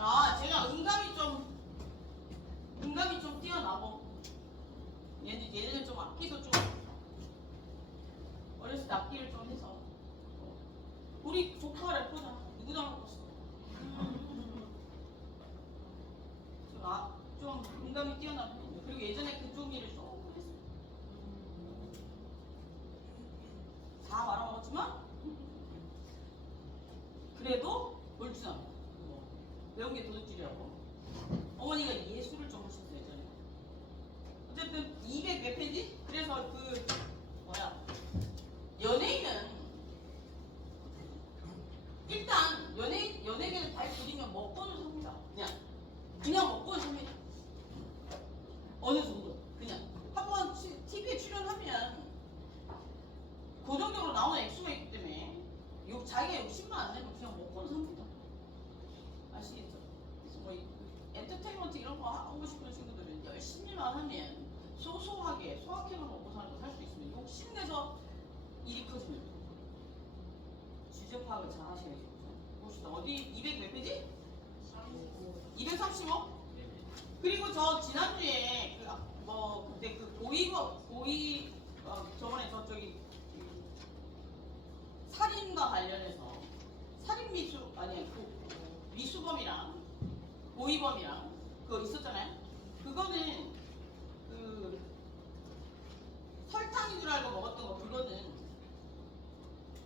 제가 음감이 좀 뛰어나고 얘는 좀 악기도 좀 어렸을 때 악기를 좀 해서 우리 조카가 래퍼잖아. 누구 닮았어? 좀 음감이 뛰어난 편이에요. 그리고 예전에 그쪽 일을 조금 했어요. 다 말아먹었지만 그래도 멀쩡합니다. 배운 게 도둑질이라고. 어머니가 예술을 좀 하셨어요 예전에. 어쨌든 200 몇 페이지? 그래서 연예인은 일단 연예계는 발 들이면 먹고는 삽니다. 그냥 먹고는 삽니다. 어느 정도 그냥 한번 TV에 출연하면 고정적으로 나오는 액수가 있기 때문에 자기가 욕심만 안 내면 그냥 먹고는 삽니다. 아시겠죠? 그래서 뭐 엔터테인먼트 이런 거 하고 싶은 친구들은 열심히만 하면 소소하게 소확행을 먹고 사는 거 살 수 있으면 욕심내서 일이 커지면 주제 파악을 잘 하셔야죠. 봅시다. 어디 200 몇 페이지? 235? 그리고 저 지난주에 그때 저번에 저쪽이 살인과 관련해서 미수범이랑 고의범이랑 그거 있었잖아요. 그거는 설탕인 줄 알고 먹었던 거 그거는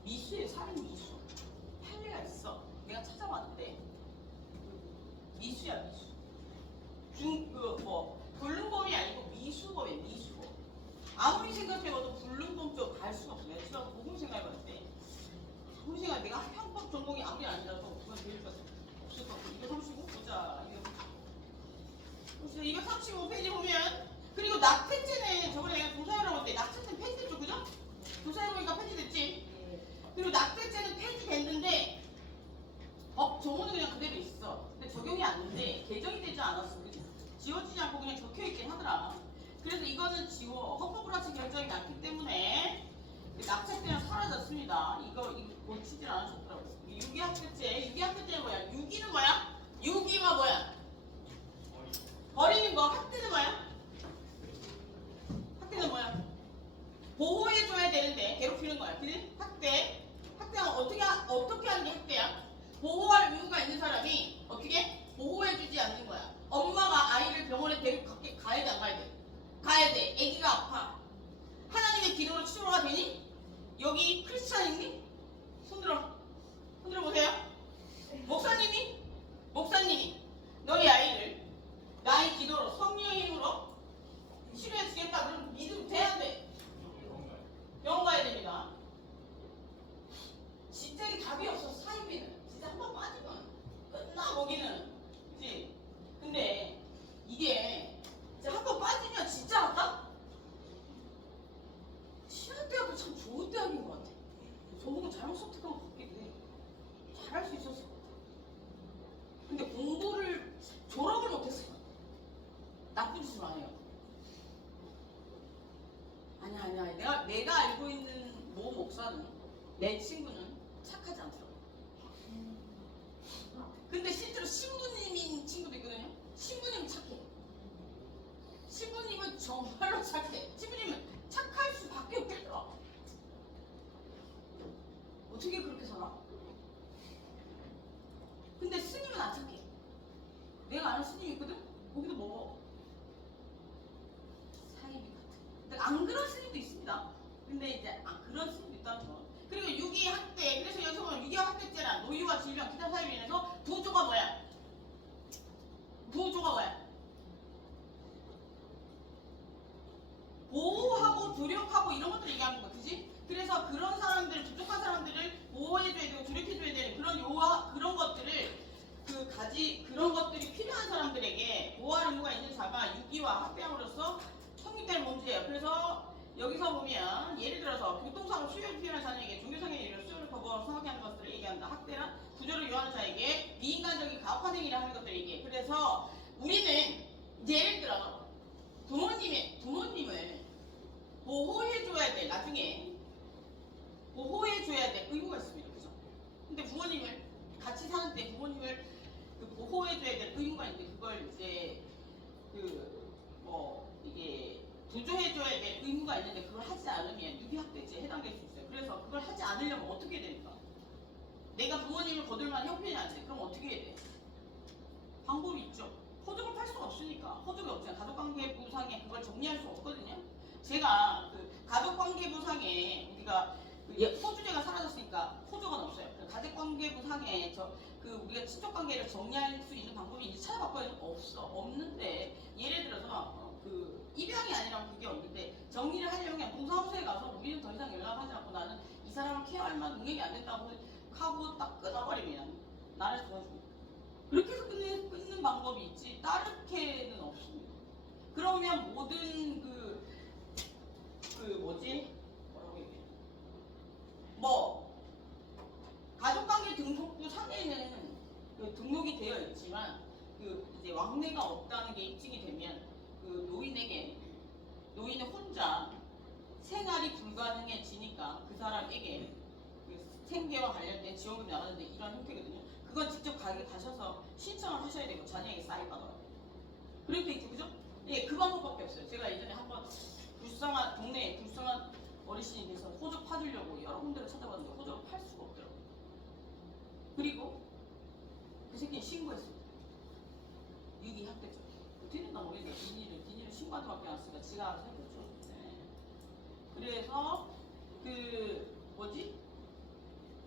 미수예요. 살인 미수. 판례가 있어. 내가 찾아봤는데 미수야 미수. 불륜범이 아니고 미수범이에요. 미수범. 아무리 생각해봐도 불륜범 쪽 갈 수가 없어. 내가 지금 고금 생각해봤을 때 아무리 내가 형법 전공이 아무리 아니라서 그건 제일 없을 것 같고 235 보자. 235페이지 보면 그리고 낙태죄는 저번에 내가 조사해라고 했는데 낙태죄는 폐지됐죠, 그죠? 조사해보니까 폐지됐지. 그리고 낙태죄는 폐지됐는데 정원은 그냥 그대로 있어. 근데 적용이 안 되는데 개정이 되지 않았어. 지워지지 않고 그냥 적혀있긴 하더라. 그래서 이거는 헌법불합치 결정이 났기 때문에 낙태죄는 사라졌습니다. 이거 고치질 않으셨더라고. 유기학대죄는 뭐야? 유기는 뭐야? 유기가 뭐야? 버리는 거. 학대는 뭐야? 학대는 뭐야? 보호해줘야 되는데 괴롭히는 거야. 그지? 학대는 어떻게 하는 게 학대야? 보호할 의무가 있는 사람이 어떻게? 보호해주지 않는 거야. 엄마가 아이를 병원에 데리고 가야 돼, 안 가야 돼? 가야 돼. 아기가 아파. 하나님의 기도로 치료가 되니? 여기 크리스찬이니? 손들어 보세요. 목사님이 너희 아이를 나의 기도로 성령의 힘으로 치료해 주겠다. 그럼 믿음 돼야 돼. 병원 가야 됩니다. 진짜 이게 답이 없어. 사이비는 진짜 한 번 빠지면 끝나 거기는. 그치? 근데 이게 한 번 빠지면 진짜 할까? 신한대학도 참 좋은 대학인 것 같아. 저보고 잘못 선택한 것 같기도 해. 잘할 수 있었을 것 같아. 근데 공부를 졸업을 못했을 것 같아. 나쁜 짓을 안 해요. 아니야. 내가 알고 있는 모 목사는, 내 친구는 착하지 않더라고. 근데 실제로 신부님인 친구도 있거든요. 신부님은 착해. 신부님은 정말로 착해. 신부님은 착할 수밖에 없겠더라. 어떻게 그렇게 살아? 근데 스님은 안 착해. 내가 아는 스님이 있거든? 거기도 먹어. 사이비 같은. 근데 안 그런 스님도 있습니다. 근데 이제 그런 스님도 있다는 거. 그리고 유기학대. 그래서 여기서 보면 유기학대죄란 노유와 질병, 기타 사유로 인해서 부조가 뭐야? 보호하고 교력하고 이런 것들 얘기하는 거, 그지? 그래서 그런 사람들, 부족한 사람들을 보호해줘야 되고 교력해줘야 되는 그런 것들을 그런 것들이 필요한 사람들에게 보호할 의무가 있는 자가 유기와 학대함으로써 성립된 범죄예요. 그래서 여기서 보면 예를 들어서 교통사고 수혈 피해한 자녀에게 종교상의 예를 수혈을 거부하고 성하게 하는 것들을 얘기한다. 학대란 구조를 요하는 자에게 비인간적인 가혹한 행위를 하는 것들을 얘기해. 그래서 우리는 예를 들어 부모님을 보호해줘야 돼. 나중에 보호해줘야 돼. 의무가 있습니다. 그죠? 근데 부모님을 같이 사는 때 부모님을 보호해줘야 될 의무가 있는데 그걸 이제 이게 구조해줘야 될 의무가 있는데 그걸 하지 않으면 유기학대죄에 해당될 수 있어요. 그래서 그걸 하지 않으려면 어떻게 해야 됩니까? 내가 부모님을 거둘 만한 형편이 안 돼. 그럼 어떻게 해야 돼? 방법이 있죠. 호적을 팔 수가 없으니까. 호적이 없잖아요. 가족관계부상에 그걸 정리할 수 없거든요. 제가 그 가족관계부상에 우리가 호주제가 사라졌으니까 호적은 없어요. 가족관계부상에 우리가 친족관계를 정리할 수 있는 방법이 이제 찾아봤거든요. 없는데 예를 들어서 입양이 아니라 그게 없는데 정리를 하려면 그냥 동사무소에 가서 우리는 더 이상 연락하지 않고 나는 이 사람을 케어할 만한 능력이 안 된다고 하고 딱 끊어버리면 나를 도와주고 그렇게 해서 끊는 방법이 있지 다르게는 없습니다. 그러면 모든 뭐라고 얘기해? 가족관계 등록부 상에는 등록이 되어 있지만 이제 왕래가 없다는 게 입증이 되면 노인은 혼자 생활이 불가능해지니까 그 사람에게 생계와 관련된 지원금이 나가는데 이런 형태거든요. 그건 직접 가셔서 신청을 하셔야 되고 자녀에게 사인받아요. 그렇게 있죠, 그죠? 예, 그 방법밖에 없어요. 제가 예전에 한번 동네에 불쌍한 어르신이 돼서 호적 파주려고 여러 군데를 찾아봤는데 호적을 팔 수가 없더라고요. 그리고 그 새끼는 신고했어요. 유기학대죄. 어떻게 됐나 모르겠는데 비닐을 신고한 데밖에 안 왔으니까 지가 알아서 했겠죠. 네. 그래서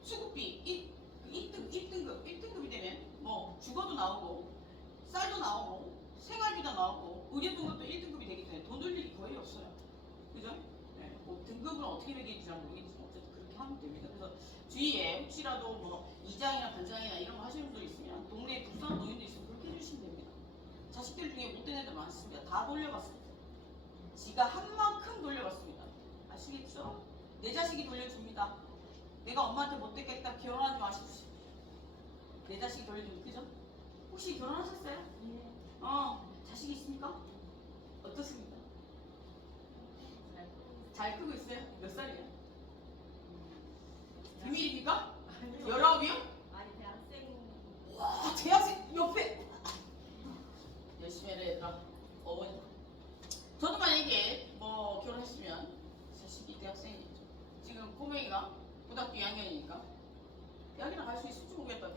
수급비 1등급이 되면 주거도 나오고 쌀도 나오고 생활비도 나오고 의료등급도 1등급이 되기 때문에 돈 들 일이 거의 없어요. 그죠? 네. 등급은 어떻게 매기는지 잘 모르겠지만 어쨌든 그렇게 하면 됩니다. 그래서 주위에 혹시라도 이장이나 반장이나 이런 거 하시는 분들 있으면 동네에 불쌍한 노인도 있으면 그렇게 해주시면 됩니다. 자식들 중에 못된 애들 많습니다. 다 돌려봤습니다. 지가 한 만큼 돌려봤습니다. 아시겠죠? 내 자식이 돌려줍니다. 내가 엄마한테 못됐겠다 결혼하지 마십시오. 내 자식이 돌려줍니다. 그죠? 혹시 결혼하셨어요? 네. 자식이 있습니까? 어떻습니까? 잘 크고 있어요? 몇 살이에요? 비밀입니까? 19이요? 아니 대학생. 와 대학생 옆에 열심히 해라 얘들아. 어머니 저도 만약에 결혼했으면 자식이 대학생이겠죠. 지금 꼬맹이가 고등학교 2학년이니까 대학이나 갈 수 있을지 모르겠다.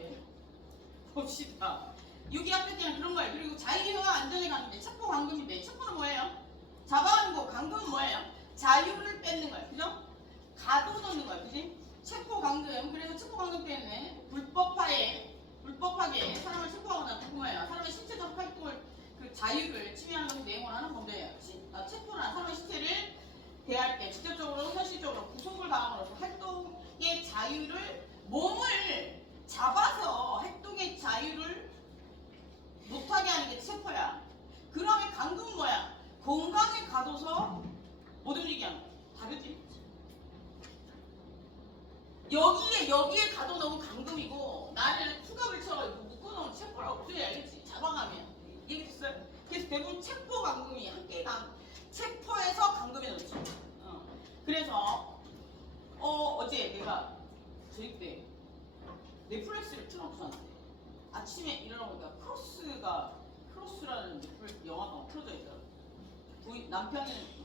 봅시다. 유기학대죄는 그런 거예요. 그리고 자유와 안전에 가는데 체포감금인데 체포는 뭐예요? 잡아가는 거, 감금은 뭐예요? 자유를 뺏는 거예요. 그죠? 가둬놓는 거예요. 그지? 체포감금. 그래서 체포감금 때문에 불법하게 사람을 체포하거나 뭐예요? 사람의 신체적 활동을 자유를 침해하는 것이 내용을 하는 범죄예요. 체포나 사람의 신체를 대할 때 직접적으로 현실적으로 구속을 당함으로써 활동의 자유를 몸을 잡아서 활동의 자유를 못하게 하는 게 체포야. 그러면 감금은 뭐야? 공간에 가둬서 못 움직이게 하는 거야. 다르지? 여기에 가둬놓으면 감금이고 나를 수갑을 쳐가지고 묶어놓으면 체포라고. 그래 알겠지? 잡아가면 이해됐어요? 그래서 대부분 체포 감금이 함께 체포해서 감금에 넣지. 그래서 어제 내가 저희 때 넷플릭스를 틀어놓았는데 아침에 일어나보니까 크로스라는 넷플릭스 영화가 틀어져 있더라고. 남편은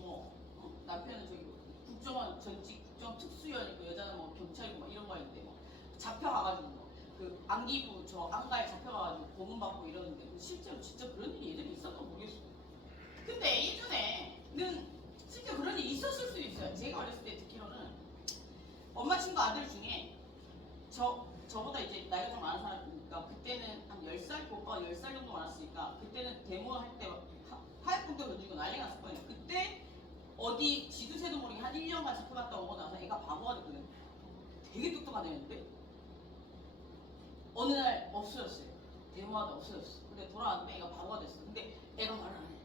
남편은 저기 국정 특수위원이고 여자는 경찰이고 이런 거 있는데 잡혀가가지고 안기부 안가에 잡혀가가지고 고문받고 이러는데 실제로 진짜 그런 일이 예전에 있었나 모르겠어요. 근데 예전에는 실제 그런 일이 있었을 수도 있어요. 제가 어렸을 때 듣기로는 엄마 친구 아들 중에 저보다 이제 나이가 좀 많은 사람이니까 그때는 한 10살, 오빠가 10살 정도 많았으니까 그때는 데모할 때 화약봉투 던지고 난리 났었거든요. 그때 어디 지도새도 모르게 한 1년간 잡혀갔다 오고 나서 애가 바보가 됐거든요. 되게 똑똑한 애였는데 어느 날 없어졌어요. 데모하다 없어졌어. 근데 돌아왔는데 애가 바보가 됐어. 근데 애가 말을 안 해.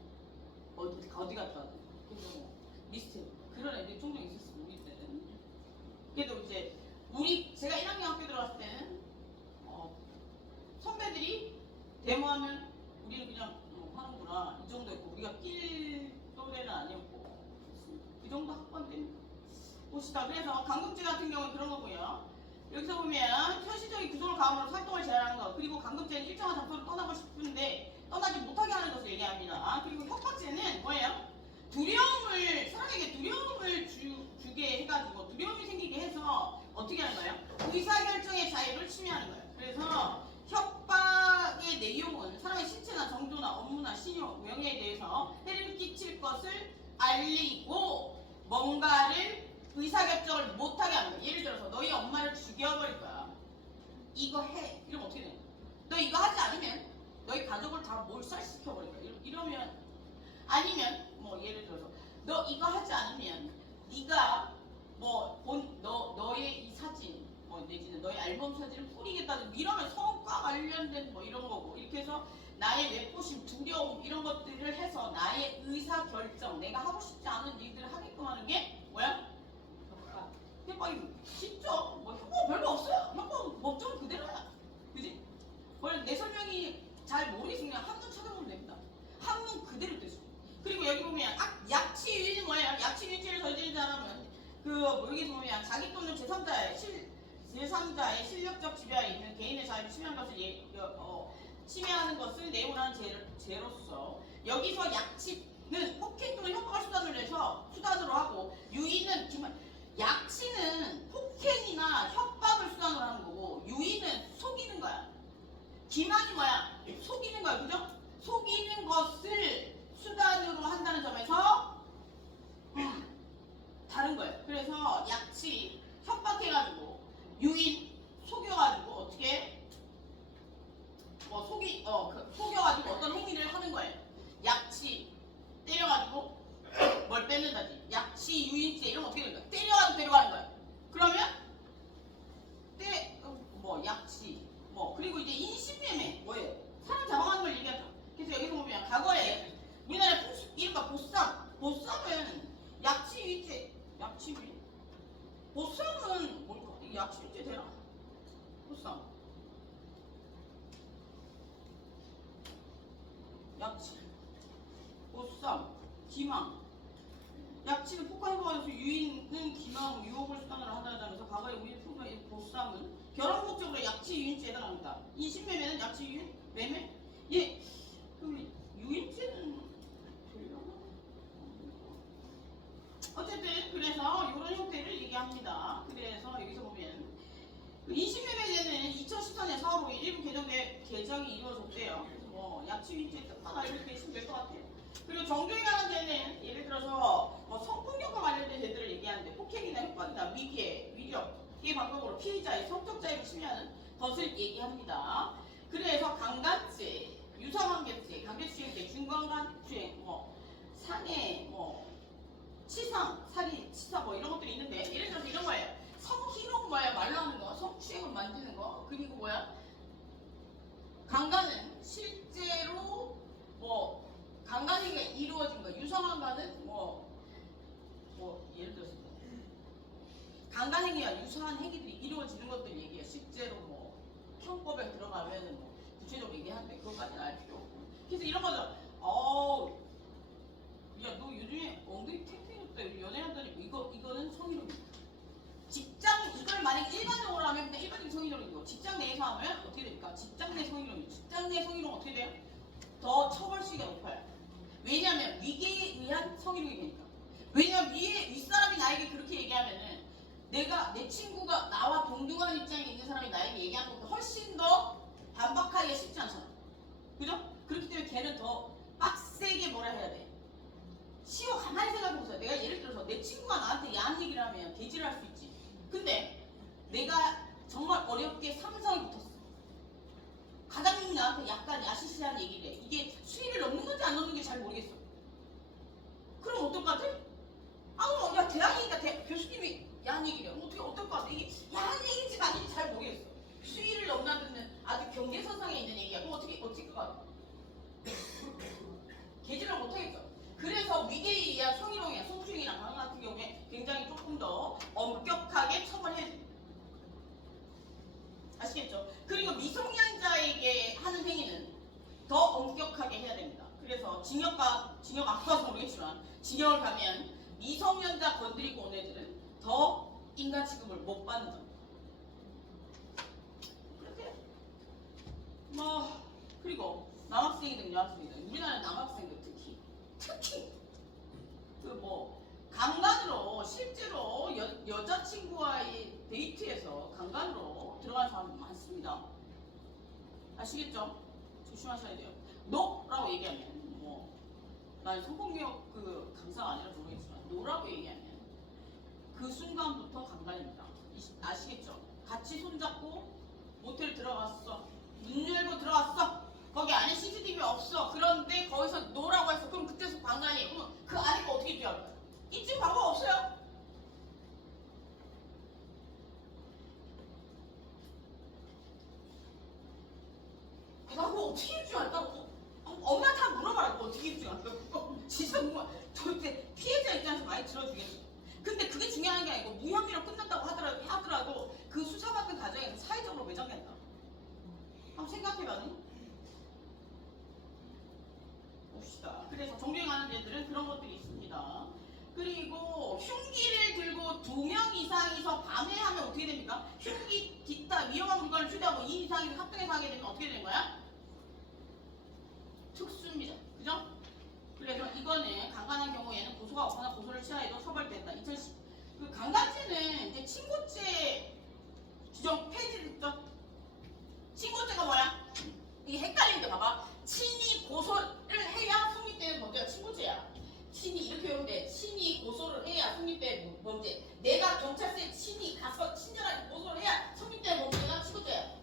어디 갔다 왔대. 그래서 미스테리. 그런 애들이 종종 있었어 우리 때는. 그래도 이제 제가 1학년 학교 들어갔을 때는 선배들이 데모하면 우리는 그냥 하는구나 이 정도였고 우리가 낄 또래는 아니었고 그 정도 학번 때입니다. 봅시다. 그래서 감금죄 같은 경우는 그런 거고요. 여기서 보면 현실적인 구조를 가함으로 활동을 제한하는 것 그리고 감금죄는 일정한 장소를 떠나고 떠나지 못하게 하는 것을 얘기합니다. 그리고 협박죄는 뭐예요? 두려움을 사람에게 두려움을 주게 해가지고 두려움이 생기게 해서 어떻게 하는 거예요? 의사결정의 자유를 침해하는 거예요. 그래서 협박의 내용은 사람의 신체나 정조나 업무나 신용, 명예에 대해서 해를 끼칠 것을 알리고 뭔가를 의사결정을 못하게 하는 거예요. 예를 들어서 너희 엄마를 죽여버릴 거야. 이거 해. 이러면 어떻게 돼? 너 이거 하지 않으면 너희 가족을 다 몰살시켜버릴 거야. 이러면 아니면 뭐 예를 들어서 너 이거 하지 않으면 네가 뭐 너의 이 사진 뭐 내지는 너의 앨범 사진을 뿌리겠다는 이러면 성과 관련된 뭐 이런 거고 이렇게 해서 나의 외포심, 두려움 이런 것들을 해서 나의 의사 결정 내가 하고 싶지 않은 일들을 하게끔 하는 게 뭐야? 협박이 쉽죠? 뭐 협박 별로 없어요. 협박 법정은 그대로야. 그지? 원래 내 설명이 잘 모르겠으면 그냥 한문 찾아보면 됩니다. 한문 그대로 뜻이. 그리고 여기 보면 약치유인은 뭐예요? 약치유인죄를 저지른 사람은 여기서 보면 자기 또는 제3자의 실력적 지배하에 있는 개인의 자유를 침해하는 것을 침해하는 것을 내용하는 죄로서 여기서 약치는 폭행 또는 협박을 수단으로 하고 유인은 약치는 폭행이나 협박을 수단으로 하는 거고 유인은 속이는 거야. 기만이 뭐야? 속이는 거야. 그죠? 속이는 것을 수단으로 한다는 점에서 다른 거예요. 그래서 약치 협박해가지고 유인 속여가지고 어떻게 속여가지고 어떤 행위를 하는 거예요. 약치 때려가지고 뭘 뺏는다지. 약치 유인죄 이런 거 어떻게 되는 거야? 때려가지고 데려가는 거야. 그러면 약치 그리고 이제 인신매매 뭐예요? 사람 잡아가는 걸 얘기하죠. 그래서 여기서 보면 과거에 우리나라 이른바 보쌈은 약치유인죄 약치유인 보쌈은 뭘까? 이게 약치유인죄 되나? 보쌈 약치 보쌈 기망 약치는 폭발해가지고 유인은 기망 유혹을 수단으로 하다면서 과거에 우리 풍경의 보쌈은 결혼 목적으로 약치 유인죄에 해당합니다. 인신매매는 약치 유인 매매? 예. 그럼 유인죄는 되려나? 어쨌든 그래서 이런 형태를 얘기합니다. 그래서 여기서 보면 인신매매죄는 2014년 4월 5일 일부 개정이 이루어졌대요. 그래서 약치 유인죄 뜻만 알고 계시면 될 것 같아요. 그리고 정조에 관한 죄는 예를 들어서 성폭력과 관련된 죄들을 얘기하는데 폭행이나 협박이나 위력의 방법으로 피해자의 성적 자유를 침해하는 것을 얘기합니다. 그래서 강간죄, 유사관계죄, 강제추행죄, 중간간추행, 상해, 치상, 살인, 치사 이런 것들이 있는데 예를 들어서 이런 거예요. 성희롱 뭐야? 말로 하는 거, 성추행을 만드는 거, 그리고 강간은 실제로 강간행위가 이루어진 거, 유사강간은 예를 들어서 강간행위와 유사한 행위들이 이루어지는 것들 얘기해요. 실제로 형법에 들어가면은 구체적으로 얘기하는데 그것까지는 알 필요 없고. 그래서 이런 거죠. 야, 너 요즘에 엉덩이 탱탱했다. 연애하더니 이거는 성희롱이야. 이걸 만약에 일반적으로 하면 그냥 일반적인 성희롱이고 직장 내에서 하면 어떻게 됩니까? 직장 내 성희롱이죠. 직장 내 성희롱 어떻게 돼요? 더 처벌수위가 높아요. 왜냐하면 위계에 의한 성희롱이 되니까. 왜냐하면 윗사람이 나에게 그렇게 얘기하면은 내 친구가 나와 동등한 입장에 있는 사람이 나에게 얘기하는 것보다 훨씬 더 반박하기가 쉽지 않잖아. 그죠? 그렇기 때문에 걔는 더 빡세게 뭐라 해야 돼. 가만히 생각해보세요. 내가 예를 들어서 내 친구가 나한테 야한 얘기를 하면 개질을 할 수 있지. 근데 내가 정말 어렵게 삼성에 붙었어. 과장님이 나한테 약간 야시시한 얘기를 해. 이게 수위를 넘는 건지 안 넘는 게 잘 모르겠어. 그럼 어떨 것 같아? 야, 대학이니까 교수님이 야한 얘기를 해. 어떨 것 같아? 이게 야한 얘기인지 아닌지 잘 모르겠어. 수위를 넘나드는 아주 경계선상에 있는 얘기야. 그럼 어떻게 것 같아? 개질을 못하겠죠. 그래서 위계에 의한 성희롱이나 성추행이나 강간 같은 경우에 굉장히 조금 더 엄격하게 처벌해줍니다. 아시겠죠? 그리고 미성년자에게 하는 행위는 더 엄격하게 해야 됩니다. 그래서 징역 안 가서 모르겠지만 징역을 가면 미성년자 건드리고 온 애들은 더 인간 취급을 못 받는 겁니다. 그렇게 그리고 남학생이든 여학생이든 우리나라 남학생들 특히 그 뭐 강간으로 실제로 여자친구와의 데이트에서 강간으로 들어간 사람 많습니다. 아시겠죠? 조심하셔야 돼요. 노라고 얘기하면 뭐 난 성폭력 그 강사가 아니라 모르겠지만 노라고 얘기하면 그 순간부터 강간입니다. 아시겠죠? 같이 손잡고 모텔 들어갔어. 문 열고 들어갔어. 거기 안에 CCTV 없어. 그런데 거기서 노라고 했어. 그럼 그때서 강간이에요. 그럼 그 안에 거 어떻게 입증할 거야? 입증 방법 없어요. 나 그거 어떻게 입증할까? 엄마 다 물어봐라. 그거 어떻게 입증할까? 진짜 정말 절대 피해자 입장에서 많이 들어주겠어. 근데 그게 중요한 게 아니고 무혐의로 끝난다고 하더라도 그 수사받는 과정에서 사회적으로 매장된다. 한번 생각해봐요. 봅시다. 그래서 존경하는 애들은 그런 것들이 있습니다. 그리고 흉기를 들고 2명 이상이서 밤에하면 어떻게 됩니까? 흉기, 기타, 위험한 물건을 휴대하고 2 이상이서 합동해서 하게 되면 어떻게 되는 거야? 특수입니다. 그죠? 그래서 이거는 강간한 경우에는 고소가 없거나 고소를 취하해도 처벌된다. 2010. 그 강간죄는 이제 친고죄 규정 폐지됐죠? 친고죄가 뭐야? 이게 헷갈리는데 봐봐. 친이 고소를 해야 성립되는 범죄가 친고죄야. 친이 이렇게 외우면 돼. 친이 고소를 해야 성립되는 범죄. 내가 경찰서에 친이 가서 친절하게 고소를 해야 성립되는 범죄가 친고죄야.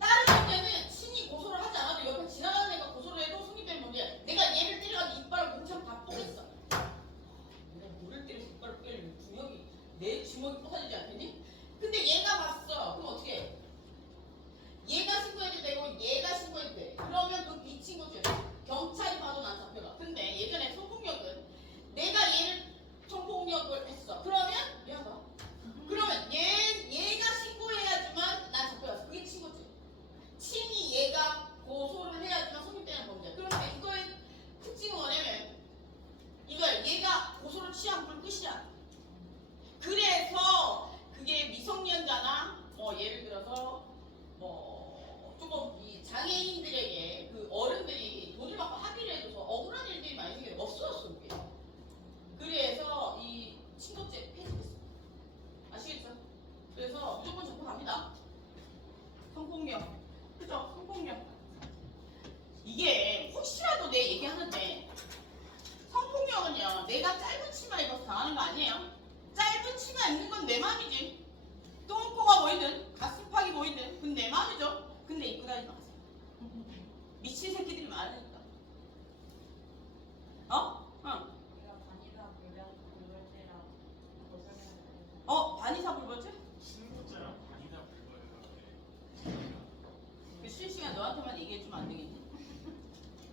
다른 범죄는 친이 고소를 하지 않아도 옆에 지나가는 애가 고소를 해도 성립되는 범죄야. 내가 얘를 때려가지고 이빨을 뭉쳐 다 뽀겠어. 내가 물을 때려서 이빨을 빼려면 주먹이 내 주먹이 부서지지 않겠니? 근데 얘가 봤어. 그럼 어떻게 해? 얘가 신고해도 되고 얘가 신고해도 돼. 그러면 그 비친고죄. 경찰이 봐도 난 잡혀가. 근데 예전에 성폭력은 내가 얘를 성폭력을 했어. 그러면 미안하다. 그러면 얘가 신고해야지만 난 잡혀갔어. 그게 친고죄. 친이 얘가 고소를 해야지만 성립되는 범죄야. 그런데 이거의 특징은 뭐냐면 이걸 얘가 고소를 취한 불 끝이야. 그래서 그게 미성년자나 뭐 예를 들어서 뭐 조금 이 장애인들에게 그 어른들이 돈을 받고 합의를 해줘서 억울한 일들이 많이 생겨요. 없어졌어 그게. 그래서 이 친고죄 폐지됐어. 아시겠죠? 그래서 무조건 잡고 갑니다. 성폭력. 그죠? 성폭력. 이게 혹시라도 내 얘기하는데 성폭력은요 내가 짧은 치마 입어서 당하는 거 아니에요. 짧은 치마 입는 건 내 맘이지. 똥꼬가 보이든 가슴팍이 보이든 그건 내 맘이죠. 근데 입고 다니지 마세요. 미친 새끼들이 많으니까. 어? 응. 반의사 불벌죄? 친구자랑 반이다 불벌이라고. 그 실시간 너한테만 얘기해주면 안 되겠니?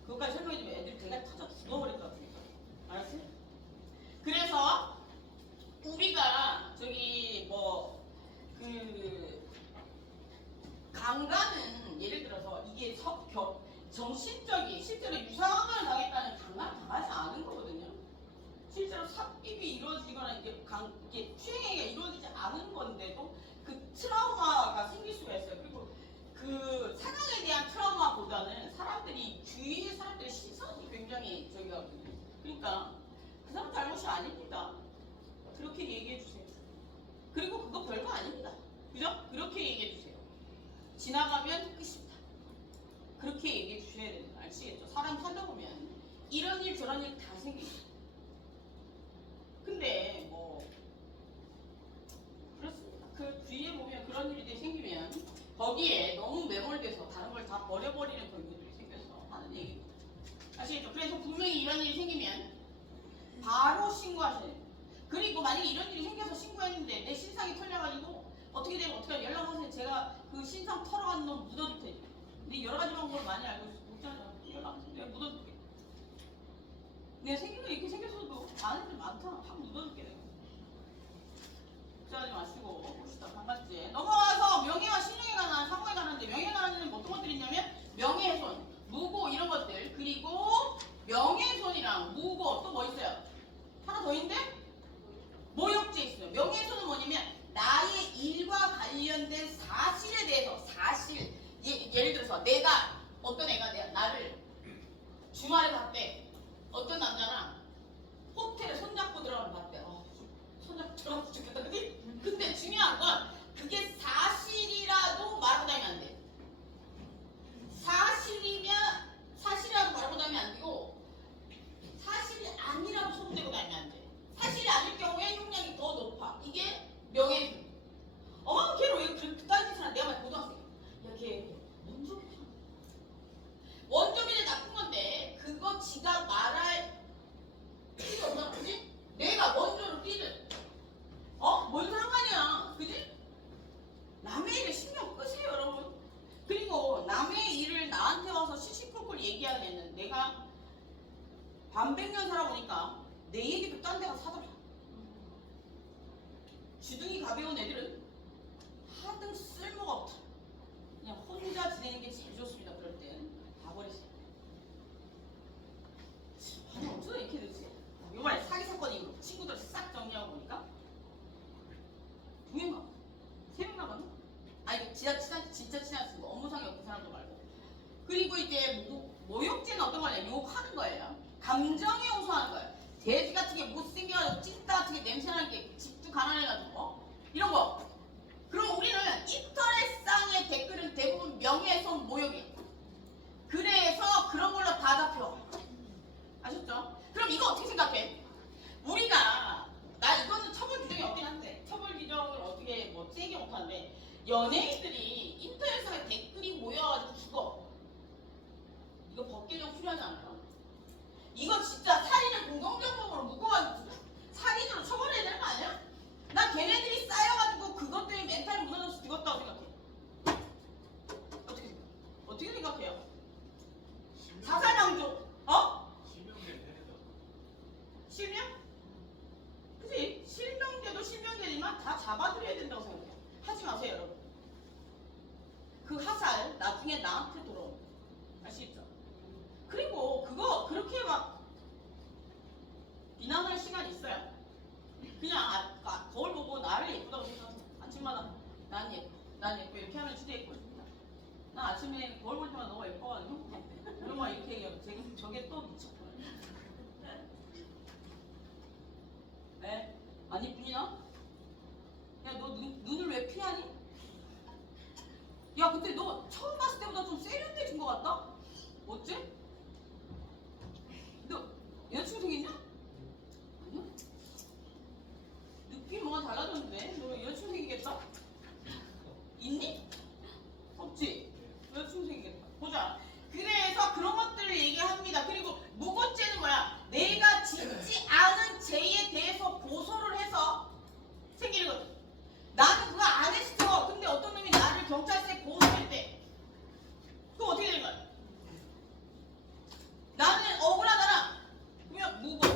그것까지 설명해주면 애들이 대가리 터져 죽어버릴 것 같으니까. 알았지? 그래서 우리가 저기 뭐 그 강간은 예를 들어서 이게 정신적인 실제로 유상을 당했다는 강간을 당하지 않은 거거든요. 실제로 삽입이 이루어지거나 이게 추행행위가 이루어지지 않은 건데도 그 트라우마가 생길 수가 있어요. 그리고 그 상황에 대한 트라우마보다는 사람들이 주위의 사람들의 시선이 굉장히 저기가 그러니까 그 사람 잘못이 아닙니다. 그렇게 얘기해 주세요. 그리고 그거 별거 아닙니다. 그죠? 그렇게 얘기해 주세요. 지나가면 끝입니다. 그렇게 얘기해 주셔야 됩니다. 아시겠죠? 사람 살다 보면 이런 일 저런 일 다 생깁니다. 근데 뭐 그렇습니다. 그 주위에 보면 그런 일이 생기면 거기에 너무 매몰돼서 다른 걸 다 버려버리는 경우들이 생겨서 하는 얘기입니다. 아시겠죠? 그래서 분명히 이런 일이 생기면 바로 신고하셔야 돼요. 그리고 만약에 이런 일이 생겨서 신고했는데 내 신상이 털려가지고 어떻게 되면 어떻게 연락하세요. 제가 그 신상 털어간 놈 묻어줄 테니까. 근데 여러 가지 방법을 많이 알고 있어서 못하잖아. 연락하세요. 내가 묻어줄게. 내가 생긴 거 이렇게 생겼어도 아는 애들 많다. 확 묻어줄게 내가. 걱정하지 마시고 봅시다. 반갑지? 넘어와서 명예와 신용에 관한 상호에 관한데 명예에 관한 데는 어떤 것들이 있냐면 명예훼손, 무고 이런 것들 그리고 명예훼손이랑 무고 또 뭐 있어요? 하나 더 있는데? 모욕죄 있어요. 명예훼손은 뭐냐면 나의 일과 관련된 사실에 대해서 사실 예를 들어서 내가 어떤 애가 나를 지가 말할 필요 없나 그지? 내가 먼저로 뛰든 뭔 상관이야 그지? 남의 일에 신경 끄세요 여러분. 그리고 남의 일을 나한테 와서 시시콜콜 얘기하는 애는 내가 반백년 살아보니까 내 얘기도 딴 데가 사더라. 주둥이 가벼운 애들은 하등 쓸모가 없다. 그냥 혼자 지내는 게 제일 좋습니다. 그럴 땐 봐버리세요. 아니 어쩌다 이렇게 되지? 이번에 사기 사건 이후로 친구들 싹 정리하고 보니까 2명 남았어. 3명 남았나? 아니 진짜 친한 친구 업무상의 없는 사람도 말고. 그리고 이제 모욕죄는 어떤 거냐? 욕하는 거예요. 감정에 호소하는 거예요. 돼지 같은 게 못생겨가지고 찐따 같은 게 냄새나는 게 집도 가난해가지고 이런 거. 그럼 우리는 인터넷상의 댓글은 대부분 명예훼손 모욕이에요. 그래서 그런 걸로 다 잡혀. 아셨죠? 그럼 이거 어떻게 생각해? 우리가 나 이거는 처벌 규정이 없긴 한데 처벌 규정을 어떻게 뭐 세게 못하는데 연예인들이 인터넷상에 댓글이 모여가지고 죽어. 이거 법 개정 필요하지 않아요? 이거 진짜 살인을 공동정범으로 묶어가지고 살인으로 처벌해야 되는 거 아니야? 나 걔네들이 쌓여가지고 그것 때문에 멘탈이 무너져서 죽었다고 생각해. 어떻게 생각해요? 자살방조 실명? 그치? 실명제도 실명제지만 다 잡아들여야 된다고 생각해. 하지 마세요 여러분. 그 화살 나중에 나한테 돌아옵니다. 아시겠죠? 그리고 그거 그렇게 막 비난할 시간이 있어요. 그냥 거울 보고 나를 예쁘다고 생각하세요. 아침마다 난 예뻐 이렇게 하면 진짜 예뻐집니다. 나 아침에 거울 볼 때마다 너무 예뻐가지고 그런 거 이렇게 얘기하고 저게 또 미쳤구나. 네? 안 이쁘냐? 야 너 눈을 왜 피하니? 야 근데 너 처음 봤을 때보다 좀 세련돼진 것 같다? 어째? 너 여자친구 생겼냐? 아니야? 느낌 뭐가 달라졌는데? 너 여자친구 생기겠다? 있니? 없지? 여자친구 생기겠다. 보자. 그래서 그런 것들을 얘기합니다. 그리고 무고죄는 뭐야? 내가 짓지 않은 죄에 대해서 고소를 해서 생기는 거지. 나는 그거 안 했어. 근데 어떤 놈이 나를 경찰서에 고소했대. 그거 어떻게 되는 거야? 나는 억울하잖아. 그러면 무고.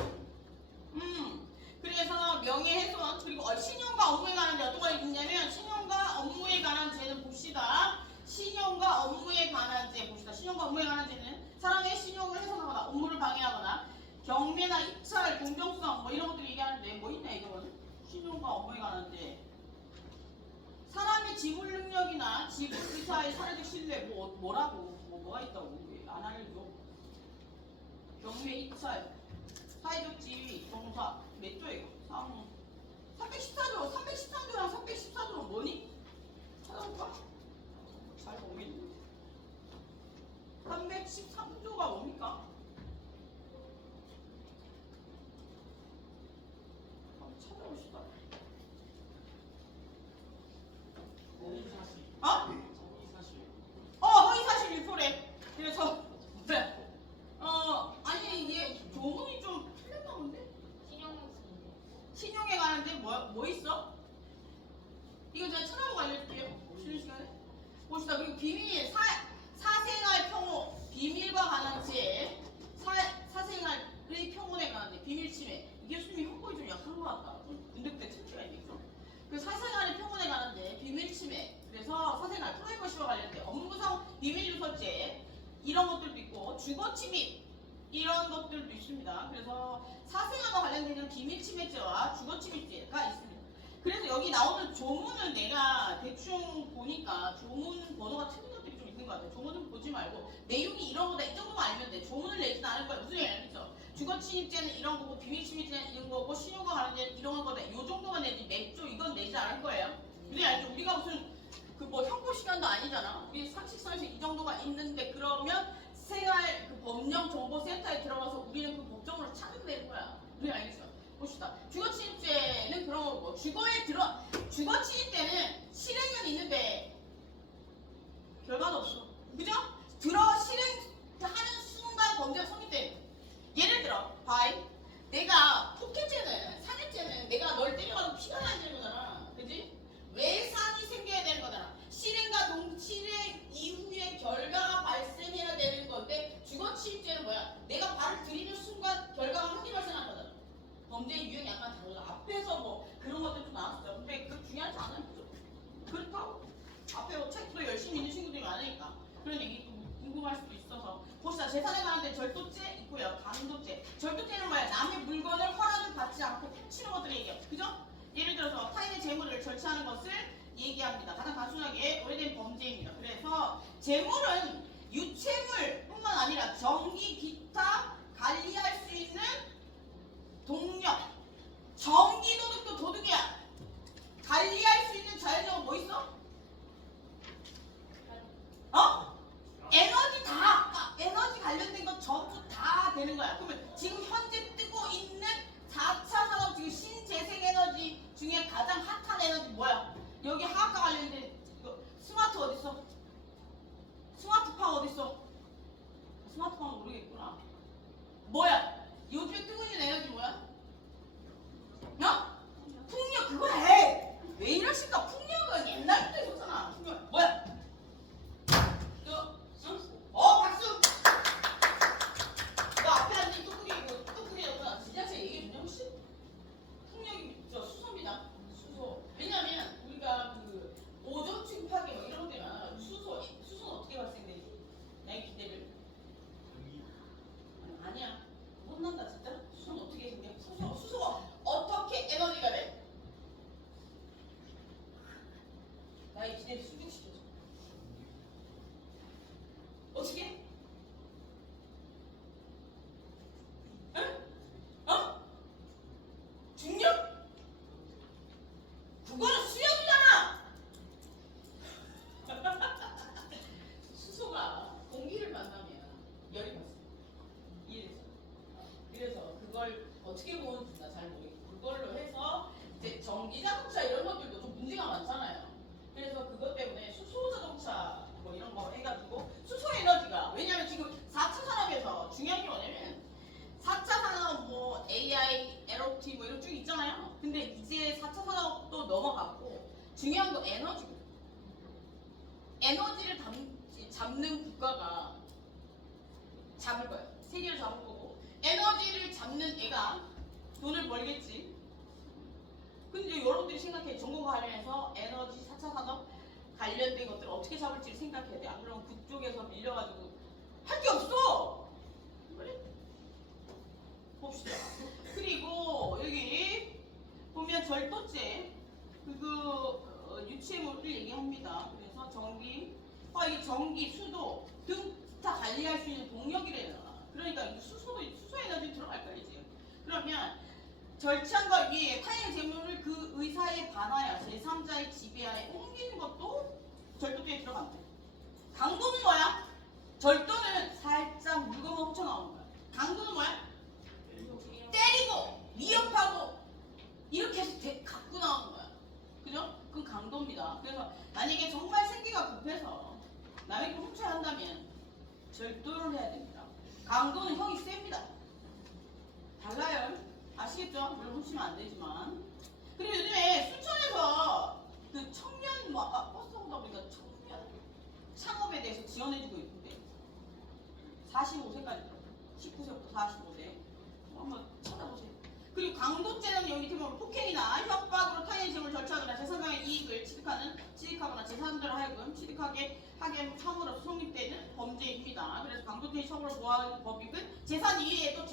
그래서 명예훼손 그리고 신용과 업무에 관한 죄 어떤 거 있냐면 신용과 업무에 관한 죄는 봅시다. 신용과 업무에 관한 죄 봅시다. 신용과 업무에 관한 죄는 사람의 신용을 훼손하거나 업무를 방해하거나 경매나 입찰, 공정성 뭐 이런 것들 얘기하는데 뭐 있냐 이거는? 신용과 업무에 관한 죄. 사람의 지불 능력이나 지불 의사의 사회적 신뢰 뭐라고 뭐가 있다고 왜 안 알려줘? 경매 입찰 사회적 지위 정사 몇 조 이거? 314조 313조랑 314조는 뭐니? 찾아볼까? 잘 모르겠는데 313조가 뭡니까? 한번 찾아봅시다. 허위사실 유포래. 그래서 아니 이게 조문이 좀 틀렸나 본데? 신용에 관한 데 뭐 있어? 이거 제가 찾아보고 알려줄게요. 쉬는 시간에 봅시다. 그리고 비밀 사생활 평호 비밀과 관한 죄 사생활의 평온에 관한 죄 비밀 침해 이게 수님이 형법이 좀 약한 것 같다. 좀 근데 틀리가 있겠죠. 그 사생활의 평온에 관한 죄 비밀 침해 그래서 사생활 프라이버시와 관련된 업무상 비밀 누설죄 이런 것들도 있고 주거 침입 이런 것들도 있습니다. 그래서 사생활과 관련되는 비밀 침해죄와 주거 침입죄가 있습니다. 그래서 여기 나오는 조문을 내가 대충 보니까 조문 번호가 틀린 것들이 좀 있는 것 같아요. 조문을 보지 말고 내용이 이런 거다 이 정도만 알면 돼. 조문을 내지는 않을 거야. 무슨 얘기 알겠죠? 주거 침입죄는 이런 거고 비밀 침입죄는 이런 거고 신용과 관련된 이런 거다. 이 정도만 내지 몇 조 이건 내지 않을 거예요. 무슨 얘기 알죠? 우리가 무슨 그 뭐 형법 시간도 아니잖아. 우리 상식선에서 이 정도가 있는데 그러면 생활 그 법령정보센터에 들어가서 우리는 그 법정으로 찾으면 되는 거야. 우리 알겠어? 봅시다. 주거침입죄는 그런 거고 주거침입 때는 실행은 있는데 결과는 없어. 그죠? 실행하는 순간 범죄가 성립돼. 재산에 관한 절도죄 있고요. 강도죄. 절도죄는 뭐야? 남의 물건을 허락을 받지 않고 훔치는 것들을 얘기해요. 그죠? 예를 들어서 타인의 재물을 절취하는 것을 얘기합니다. 가장 단순하게 오래된 범죄입니다. 그래서 재물은 유체물뿐만 아니라 전기, 기타 관리할 수 있는 동력. 전기도둑도 도둑이야. 관리할 수 있는 자연적으로 뭐 있어? 에너지 다 에너지 관련된 건 전부 다 되는 거야. 그러면 지금 현재 뜨고 있는 4차 산업 지금 신재생 에너지 중에 가장 핫한 에너지 뭐야? 여기 화학과 관련된 이거 스마트 어디 있어? 스마트팜 어디 있어? 스마트팜 모르겠구나. 뭐야? 요즘에 뜨고 있는 에너지 뭐야? 풍력 그거 해. 왜 이러실까? 풍력은 옛날부터 있었잖아. 풍력 뭐야? 박수! 너 앞에 앉은 뚝뚝이구나. 진짜 제 얘기해주냐 혹시? 풍력이 수소입니다. 수소. 왜냐면 우리가 그 오존 침파계 뭐 이런 데만 수소는 어떻게 발생되지? 나의 기대를. 아니야. 혼난다 진짜. 수소는 어떻게 생겨? 수소가 어떻게 에너지가 돼? 나의 기대를 충족시켜줘. 어떻게? 중력? 그거는 수력이잖아. 수소가 공기를 만나면 열이 발생. 이해됐어? 그래서 그걸 어떻게 보는지 나 잘 모르겠고 그걸로 해서 이제 전기 자동차 이런 것들도 좀 문제가 많잖아요. 그래서 그것 때문에 수소 자동차 뭐 이런 거 해가지고 수소 에너지가 왜냐면 지금 4차 산업에서 중요한 게 뭐냐면 4차 산업 뭐 AI, LOT 뭐 이런 쭉 있잖아요. 근데 이제 4차 산업도 넘어갔고 중요한 건 에너지고 에너지를 잡는 국가가 잡을 거예요. 세계를 잡을 거고 에너지를 잡는 애가 돈을 벌겠지. 근데 여러분들이 생각해. 전공과 관련해서 에너지 4차 산업 관련된 것들을 어떻게 잡을지를 생각해야 돼. 안 그러면 그쪽에서 밀려가지고 할 게 없어. 그래? 봅시다. 그리고 여기 보면 절도죄 유체물을 얘기합니다. 그래서 전기, 이게 전기, 수도 등 기타 관리할 수 있는 동력이래요. 그러니까 수소 에너지 들어갈 거야 이제. 그러면 절취한 것 위에 타인의 재물을 그 의사에 반하여 제3자의 지배하에 옮기는 것도 절도죄에 들어간대. 강도는 뭐야? 절도는 살짝 물건을 훔쳐 나오는 거야. 강도는 뭐야? 때리고 위협하고 이렇게 해서 갖고 나오는 거야. 그죠? 그건 강도입니다. 그래서 만약에 정말 생기가 급해서 남의 걸 훔쳐야 한다면 절도를 해야 됩니다. 강도는 형이 셉니다. 달라요. 아시겠죠? 물론 훔치면 안 되지만. 그리고 요즘에 순천에서 그 청년 뭐 아까 버스 타고 보니까 청년 창업에 대해서 지원해주고 있는데 45세까지 19세부터 45세 한번 찾아보세요. 그리고 강도죄는 여기 밑에 보면 폭행이나 협박으로 타인의 재물을 절취하거나 제3자의 이익을 취득하거나 제3자를 하여금 취득하게 하게 함으로써 성립되는 범죄입니다. 그래서 강도죄의 처벌을 보호하는 법익은 재산 이외에도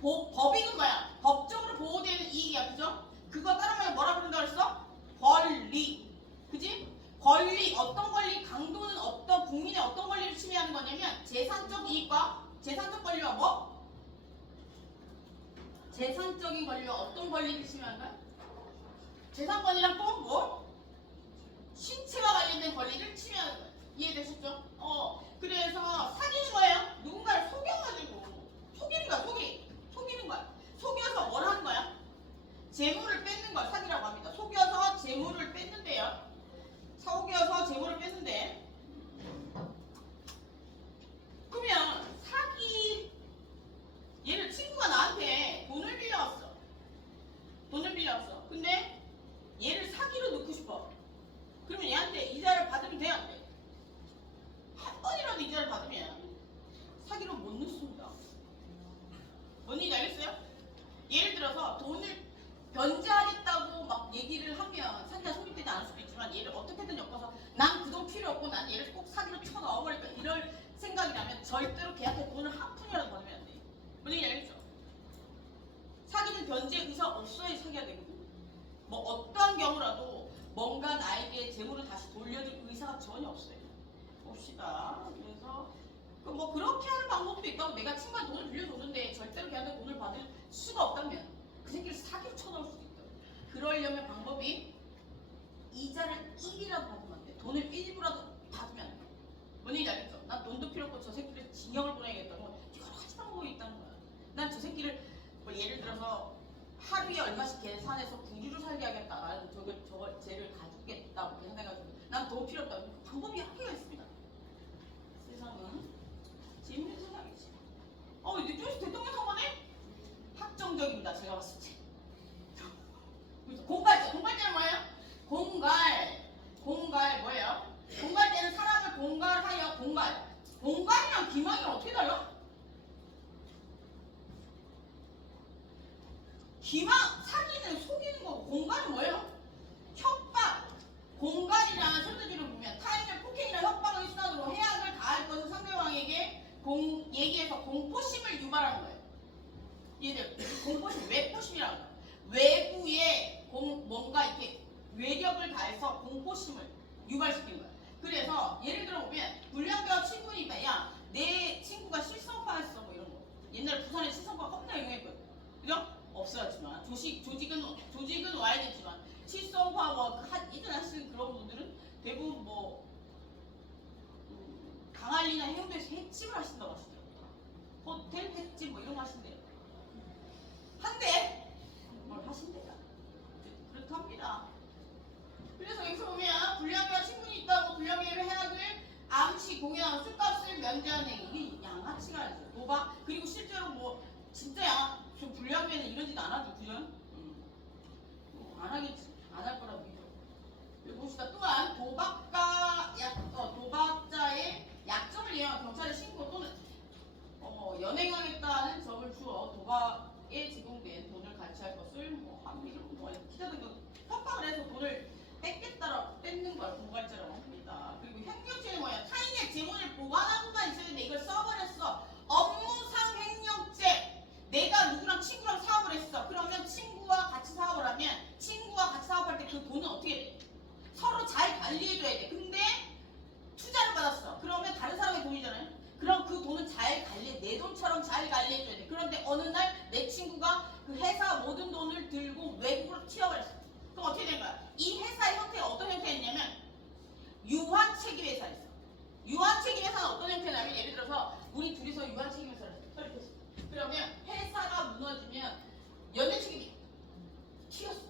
법익은 뭐야? 법적으로 보호되는 이익이야. 그죠? 그거 다른 말로 뭐라 그런다 그랬어? 권리. 그지? 권리. 어떤 권리? 강도는 어떤 국민의 어떤 권리를 침해하는 거냐면 재산적 이익과 재산적 권리와 뭐? 재산적인 권리와 어떤 권리를 침해하는 거야? 재산권이랑 또 뭐? 신체와 관련된 권리를 침해하는 거야. 이해되셨죠? 그래서 사귀는 거예요. 누군가를 속여가지고 속이는 거야. 속이는 거야. 속여서 뭘 하는 거야? 재물을 뺏는 걸 사기라고 합니다. 속여서 재물을 뺏는데요. 속여서 재물을 뺏는데 그러면 얘를 친구가 나한테 돈을 빌려왔어. 근데 얘를 사기로 넣고 싶어. 그러면 얘한테 이자를 받으면 돼, 안 돼? 한 번이라도 이자를 받으면 사기로 못 넣습니다. 뭔 얘기인지 알겠어요? 예를 들어서 돈을 변제하겠다고 막 얘기를 하면 상대가 성립되지 않을 수도 있지만 얘를 어떻게든 엮어서 난 그 돈 필요 없고 난 얘를 꼭 사기로 쳐 넣어버릴까 이럴 생각이라면 절대로 걔한테 돈을 한 푼이라도 받으면 안 돼. 뭔 얘기인지 알겠죠? 사귀는 변제 의사 없어야 사귀어야 되거든. 뭐 어떠한 경우라도 뭔가 나에게 재물을 다시 돌려줄 의사가 전혀 없어요. 봅시다. 그래서 뭐 그렇게 하는 방법도 있다고. 내가 친구한테 돈을 빌려줬는데 절대로 걔한테 돈을 받을 수가 없다면 그 새끼를 사기로 쳐넣을 수도 있다. 그러려면 방법이 이자를 1이라도 받으면 안 돼. 돈을 일부라도 받으면 안 돼. 뭔 얘기인지 알겠죠? 난 돈도 필요 없고 저 새끼를 징역을 보내야겠다는 건 여러 가지 방법이 있다는 거야. 난 저 새끼를 뭐 예를 들어서 하루에 얼마씩 계산해서 구주를 살게 하겠다. 나는 저걸 쟤를 가주겠다. 그렇게 생각해가지고 난 돈 필요 없다. 방법이 한 개가 있습니다. 세상은 재밌는 세상이지. 근데 뉴스 대통령 선거네? 확정적입니다. 제가 봤을 때. 그래서 공갈죄는 뭐예요? 공갈 뭐예요? 공갈죄는 사람을 공갈하여 공갈이랑 기망이랑 어떻게 달라? 기망 사기는 속이는 거고 공갈은 뭐예요? 협박. 공갈이라는 설득지를 보면 타인을 폭행이나 협박의 수단으로 해악을 가할 것을 상대방에게 얘기해서 공포심을 유발하는 거예요. 얘들 공포심, 외포심이라는 거예요. 외부에 뭔가 이렇게 외력을 가해서 공포심을 유발시키는 거예요. 그래서 예를 들어 보면 불량배와 친분이 있다. 야, 내 친구가 실성파였어 뭐 이런 거. 옛날에 부산에 실성파가 겁나 유행했거든. 그죠? 없어졌지만 조직은 와야겠지만 실성파 뭐 이전 하시는 그런 분들은 대부분 뭐 강한리나 해운대에서 횟집을 하신다고 하시더라고요. 호텔 횟집 뭐 이런 거 하신대요. 한대 뭘 하신대요. 그렇답니다. 그래서 여기서 보면 불량배와 친분이 있다고 불량배를 해악을 암시 공연 술값을 면제하는 이게 양아치가 아니죠. 도박 그리고 실제로 뭐 진짜 불량배는 이러지도 않아도 그죠? 안 하겠지. 안 할 거라고 믿어. 그리고 봅시다. 또한 도박자의 약점을 이용한 경찰에 신고 또는 연행하겠다는 점을 주어 도박에 제공된 돈을 가치할 것을 뭐 합의를 기타 등등 협박을 해서 돈을 뺏는 걸 공갈죄라고 합니다. 그리고 횡령죄는 뭐야? 타인의 재물을 보관하고만 있어야 되는데 이걸 써버렸어. 업무상 횡령죄. 내가 누구랑 친구랑 사업을 했어. 그러면 친구와 같이 사업을 하면 친구와 같이 사업할 때 그 돈은 어떻게 돼? 서로 잘 관리해줘야 돼. 근데 투자를 받았어. 그러면 다른 사람의 돈이잖아요. 그럼 그 돈은 잘 내 돈처럼 잘 관리해줘야 돼. 그런데 어느 날 내 친구가 그 회사 모든 돈을 들고 외국으로 튀어버렸어. 그럼 어떻게 된 거야? 이 회사의 형태가 어떤 형태였냐면 유한책임회사였어. 유한책임회사는 어떤 형태냐면 예를 들어서 우리 둘이서 유한책임회사를 설립했어. 그러면 회사가 무너지면 연대책임이 튀었어.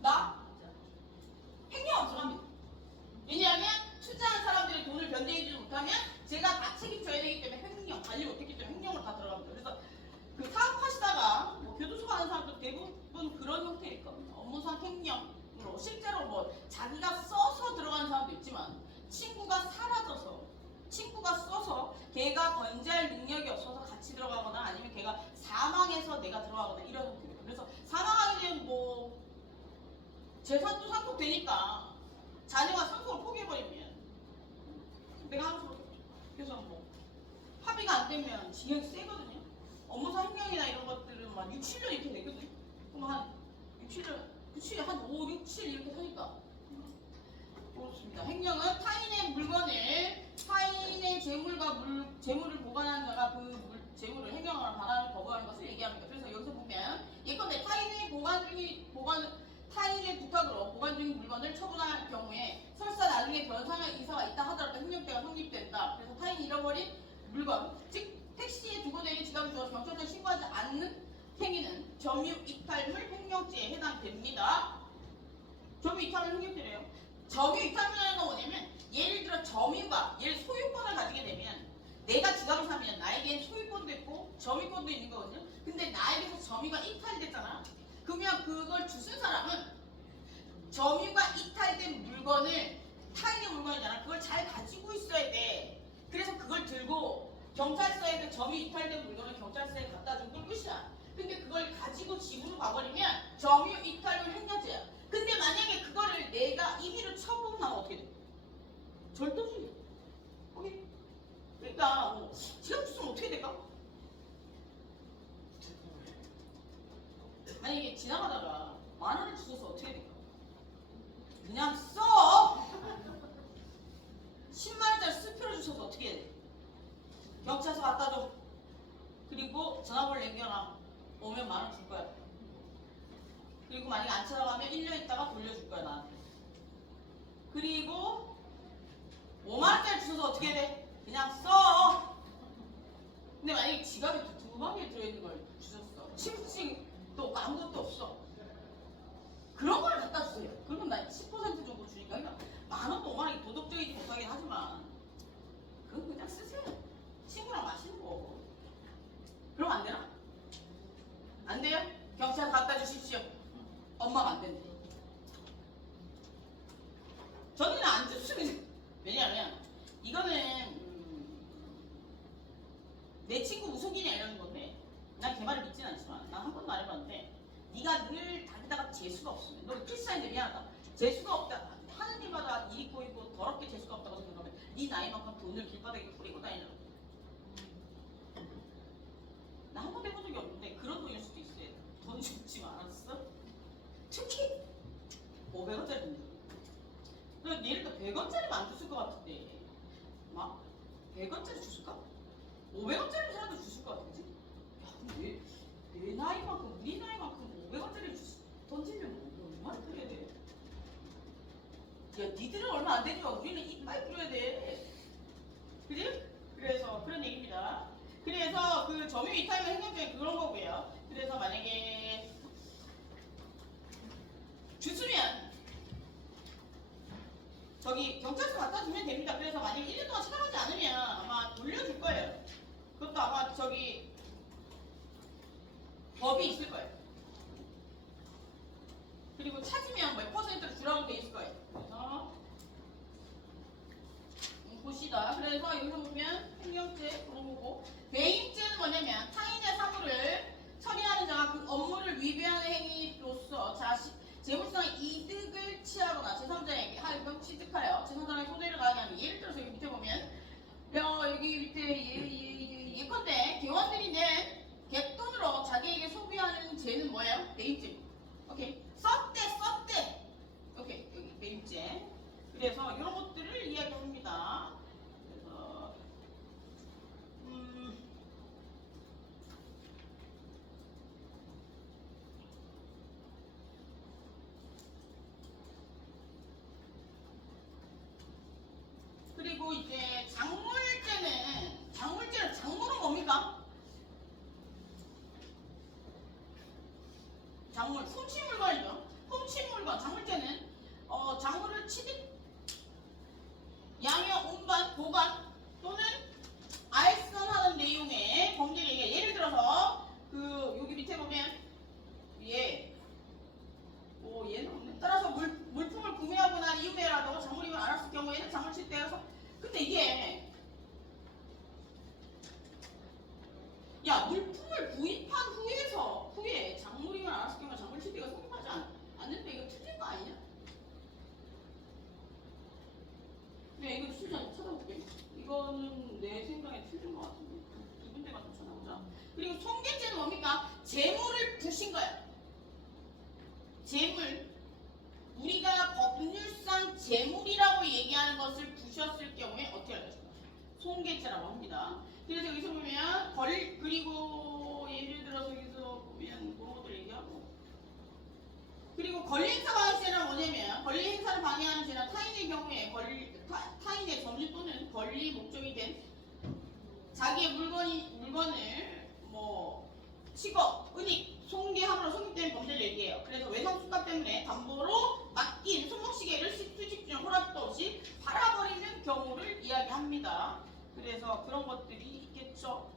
나 횡령 들어갑니다. 왜냐하면 투자한 사람들의 돈을 변제해주지 못하면 제가 다 책임져야 되기 때문에 횡령 관리 못했기 때문에 횡령으로 다 들어갑니다. 그래서 그 사업하시다가 뭐 교도소 가는 사람들 대부분 그런 형태일 겁니다. 업무상 횡령으로 실제로 뭐 자기가 써서 들어가는 사람도 있지만 친구가 써서 걔가 번제할 능력이 없어서 같이 들어가거나 아니면 걔가 사망해서 내가 들어가거나 이런 형태입니다. 그래서 사망하게 되면 뭐 재산도 상속되니까 자녀가 상속을 포기해버리면 내가 하는 수밖에 없죠. 그래서 뭐 합의가 안 되면 징역이 세거든요. 업무상 횡령이나 이런 것들은 막 6, 7년 이렇게 되거든요. 그럼 한 6, 7년, 그치 한 5, 6, 7 이렇게 하니까 그렇습니다. 횡령은 타인의 재물을 보관하는 자가 그 재물을 횡령하거나 반환을 거부하는 것을 얘기합니다. 그래서 여기서 보면 예컨대 타인의 부탁으로 보관 중인 물건을 처분할 경우에 설사 나중에 변상할 이사가 있다 하더라도 횡령죄가 성립된다. 그래서 타인이 잃어버린 물건, 즉 택시에 두고 내린 지갑을 주어서 경찰서에 신고하지 않는 행위는 점유 이탈물 횡령죄에 해당됩니다. 점유 이탈물 횡령죄래요. 점유 이탈물이라는 건 뭐냐면 예를 들어 소유권을 가지게 되면 내가 지갑을 사면 나에겐 소유권도 있고 점유권도 있는 거거든요. 근데 나에게서 점유가 이탈됐잖아. 그러면 그걸 주순 사람은 점유가 이탈된 물건을 타인의 물건이잖아. 그걸 잘 가지고 있어야 돼. 그래서 그걸 들고 경찰서에 그 점유 이탈된 물건을 경찰서에 갖다 준 건 끝이야. 근데 그걸 가지고 집으로 가버리면 점유 이탈물 횡령죄야. 근데 만약에 그거를 내가 임의로 처분하면 어떻게 돼? 절도주의. 오케이? 그러니까 뭐 지갑 주소는 어떻게 될까? 만약에 지나가다가 10,000원을 주셔서 어떻게 될까? 그냥 써! 10만원짜리 수표를 주셔서 어떻게 해야 돼? 경찰서 갖다 줘. 그리고 전화번호 남겨놔. 오면 10,000원 줄 거야. 그리고 만약에 안 찾아가면 1년 있다가 돌려줄 거야, 나한테. 그리고 5만원짜리 주셔서 어떻게 해야 돼? 그냥 써! 근데 만약에 지갑에 두 방에 들어있는 걸 주셨어. 칭칭 또 아무것도 없어. 그런 거를 갖다 주세요. 그러면 나 10% 정도 주니까 그냥 10,000원, 5만원이 도덕적이지 못하긴 하지만 그건 그냥 쓰세요. 친구랑 마시는 거. 그럼 안 되나? 안 돼요? 경찰 갖다 주십시오. 엄마가 안 된대. 저는 그냥 안 줬으면 왜냐면 이거는 내 친구 우속이냐 이러는 건데 난 걔 말을 믿진 않지만 난 한 번도 안 해봤는데 네가 늘 다니다가 재수가 없으면 너 필사인데 미안하다. 재수가 없다. 하는 일마다 일이 꼬이고 더럽게 재수가 없다고 생각하면 네 나이만큼 돈을 길바닥에 뿌리고 다니는 나 한 번도 해본 적이 없는데 그런 돈일 수도 있어요. 돈 죽지 말았어? 특히 500원짜리 돈. 그럼 예를 들어 100원짜리만 안 줬을 것 같은데 막 100원짜리 줬을까? 500원짜리 사람도 줬을 것 같은데? 야 근데 내 나이만큼 우리 나이만큼 500원짜리 던지면 뭐 얼마나 크게 돼? 야 니들은 얼마 안 되지만 우리는 이빨 부려야 돼. 그지? 그래서 그런 얘기입니다. 그래서 그 점유 이탈과 행정적인 그런 거고요. 그래서 만약에 주수면 저기 경찰서 갖다 주면 됩니다. 그래서 만약에 1년 동안 찾아가지 않으면 아마 돌려줄 거예요. 그것도 아마 저기 법이 있을 거예요. 그리고 찾으면 몇 퍼센트를 주라고 돼 있을 거예요. 그래서 보시다. 그래서 여기서 보면 행정죄 그런 거고 배임죄는 뭐냐면 타인의 사물을 처리하는 자가 그 업무를 위배하는 행위로서 자식 재물상의 이득을 취하거나 제3자에게 하여금 취득하여 제3자의 손해를 가하게 하는 예를 들어서 여기 밑에 보면 여기 밑에 예컨대 개원들이 낸 객돈으로 자기에게 소비하는 죄는 뭐예요? 배임죄. 오케이. 썼대. 오케이. 여기 배임죄. 그래서 이런 것들을 이야기합니다. 그래서 그리고 이제 장물은 뭡니까? 장물, 훔친 물건이죠. 훔친 물건, 장물죄는 장물을 취득, 양형, 운반, 보관 또는 알선하는 내용의 범죄를 얘기해. 예를 들어서 그 여기 밑에 보면 얘는 없네. 따라서 물품을 구매하거나 이용해라도 장물임을 알았을 경우에는 장물취 때여서 근데 이게 야 물품을 구입한 후에 장물임을 알았을 경우에 장물취 때가 성립하지 않는데 이거 틀린 거 아니냐? 네, 이거 진짜 찾아볼게. 이거는 내 생각에 틀린 것 같은데. 두 군데만 더 찾아보자. 그리고 손괴죄는 뭡니까? 재물을 부신 거야. 재물. 우리가 법률상 재물이라고 얘기하는 것을 부셨을 경우에 어떻게 할까요? 손괴죄라고 합니다. 그래서 여기서 보면 그리고 예를 들어서 여기서 보면 그런 것들 얘기하고 그리고 권리행사 방해죄는 뭐냐면 권리 행사를 방해하는 죄는 타인의 경우에 타인의 점유 또는 권리 목적이 된 자기의 물건을 취거, 은닉, 손괴함으로 성립된 범죄를 얘기해요. 그래서 외상수가 때문에 담보로 맡긴 손목시계를 수직 중 허락도 없이 팔아버리는 경우를 이야기합니다. 그래서 그런 것들이 있겠죠.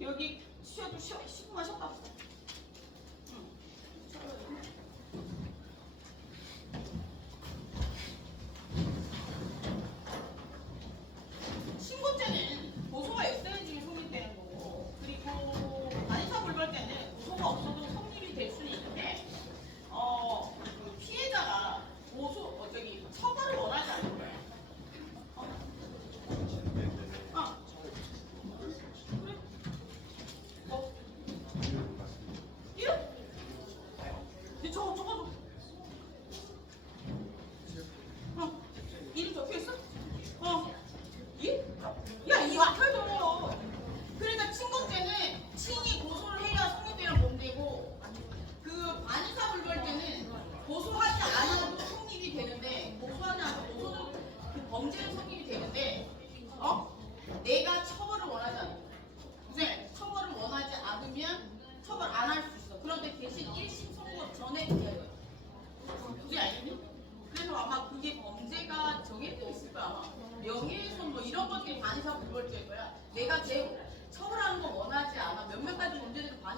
여기 쉬어도 10분만 쉬었다 왔어. 신고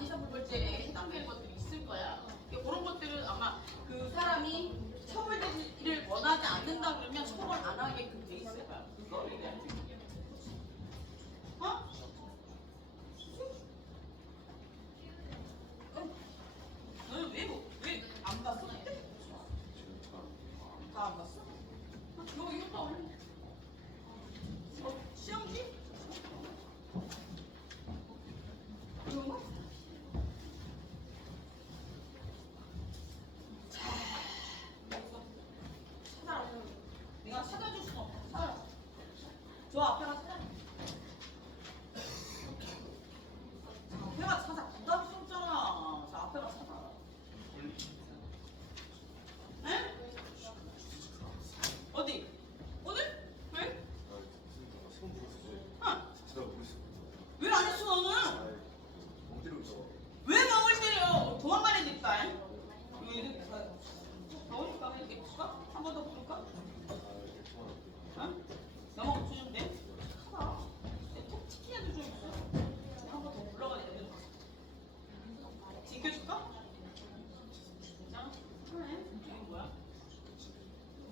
아니사 불벌죄에 해당되는 것들이 있을 거야. 그런 것들은 아마 그 사람이 처벌되기를 원하지 않는다 그러면 처벌 안 하게끔 돼 있을 거야. 그거 얘기하지. 어? 너는 왜 안 봤어? 그때? 다 안 봤어? 이거 다 올려. 시험지? 이건가? 자, 찾아라. 내가 찾아줄 수는 없어. 찾아라. 저 앞에가 찾아. 앞에가 찾아. 부담스럽잖아. 저 앞에가 찾아. 에? 어디? 오늘? 왜? 어. 왜 안 했어 너는? 왜 멍을 때려? 도망가야 되니까. 왜 이렇게 더우니까 이렇게 볼까? 한 번 더 볼까? 어? 넘어가 주면 돼? 하다. 톡 치키라도 좀 있어. 한 번 더 올라가야 돼. 지켜줄까? 자, 그래. 이게 뭐야?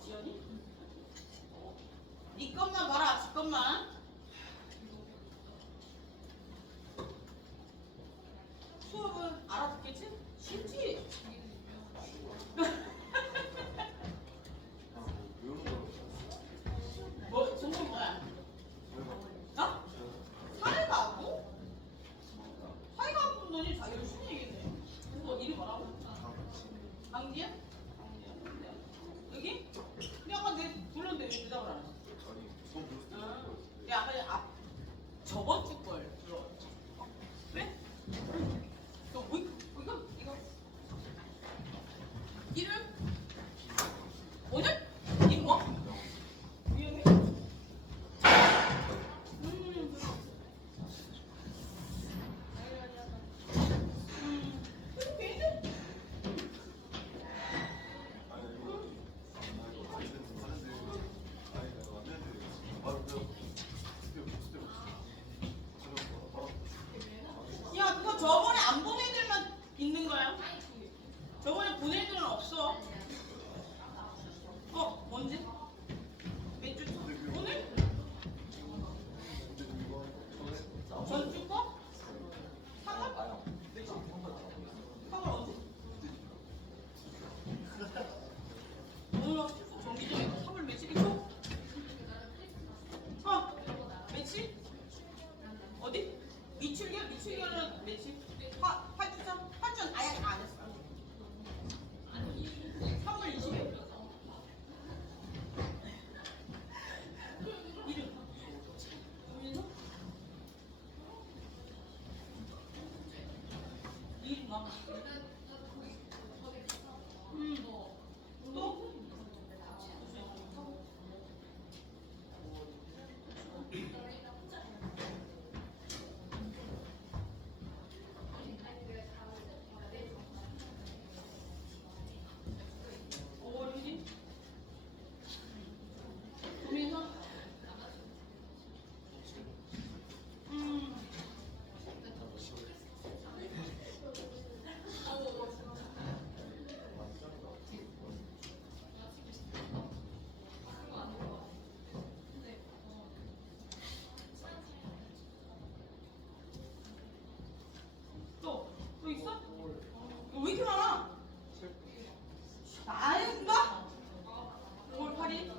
지연이? 네 것만 봐라. 지 것만. 수업은 알아듣겠지? 쉽지? 뭐, 전공 뭐야? 어? 사회과학부? 사회과학부 너네 다 열심히 얘기했네. 그거 이름 뭐라고? 강지야? 여기? 근데 아까 내 불렀는데 왜 대답을 안 해? 야, 아까 저번 주 걸 들어. 왜? 너 뭐, 이거? 이름? 오늘? 이름 뭐? 유영이? 괜찮? 야, 그거 저번에 안 본 애들만 있는 거야. 저번에 본 애들은 없어. 언제? 몇 주? 오늘? 전주 거? 3월? 3월 언제? 오늘 정기적인 3월 며칠이죠? 며칠? 어디? 미출결? 미출결은 며칠? 8주전? 8주전 아예 안 했어. 3월 20일? 이름? 우민서? 이름 뭐? 또? 오월이지? 우민서? 또 있어? 왜 이렇게 많아? 아닌가? 5월 8일?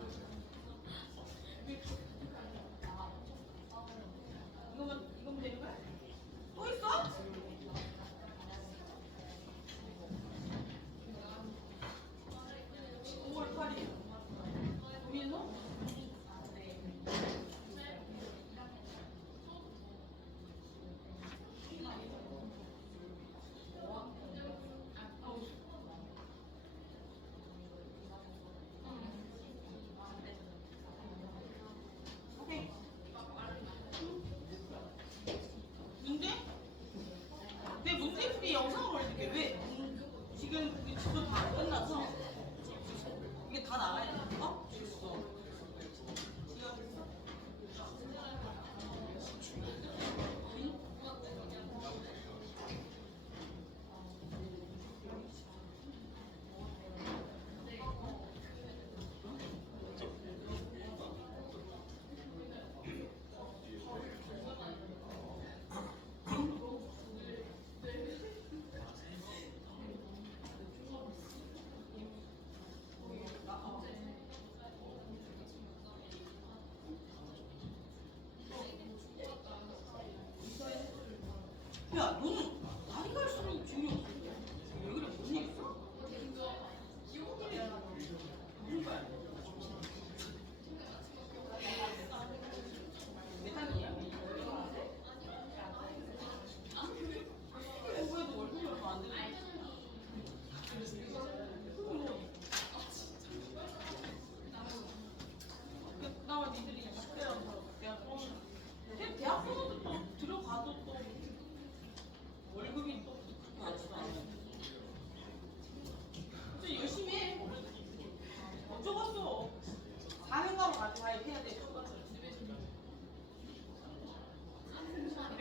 이거면 되는 거야? 또 있어? (5월 8일) 우민서? 오케이. 문제? 내 문제 풀이 영상을 올릴게. 왜? 지금 우리 지도 다 끝나서 이게 다 나가야 돼. 지금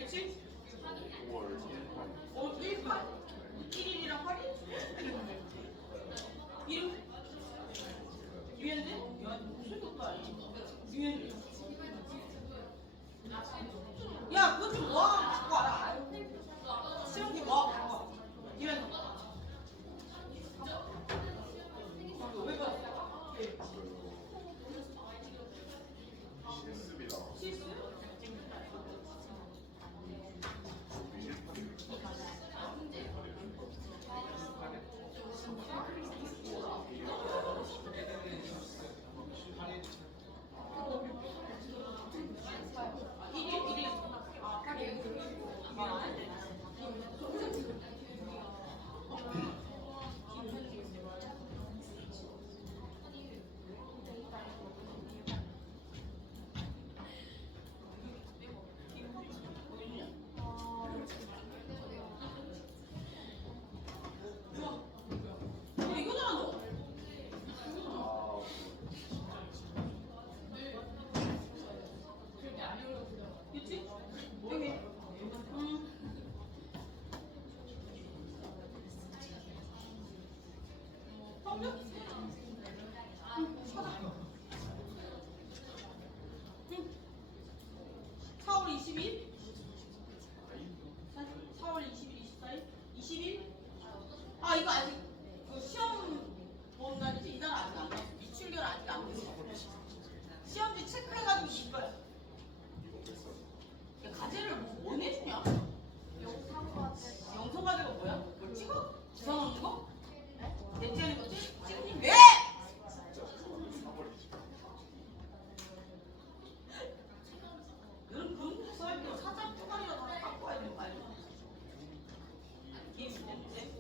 며칠? 5월 18? 1일이랑 8일? 이름? 유현재? 야, 목소리 없다. 유현재. 야, 그거 좀 모아 갖고 와라. 아유. 시험지 모아 갖고 와. 유현재. 왜 그래? 실습이랑 실수? 이거잖아 너. 그치? 여기. 성적? 찾아. 4월 20일? 4월 20일, 24일? 20일? 아, 이거 아직 그 시험 본 날이지? 이날 아직 안 돼. 미출결 아직 안 됐어. 시험지 체크해가지고 줄 거야. 야, 과제를 뭐 내주냐? 영상 과제가 뭐야? 뭘 찍어? 주사 넣는 거? 넷째는 거 찍니? 왜? 너는 그런 거 써야 돼. 사장 쪼가리라도 하나 갖고 와야 돼, 빨리. 이게 문제인데?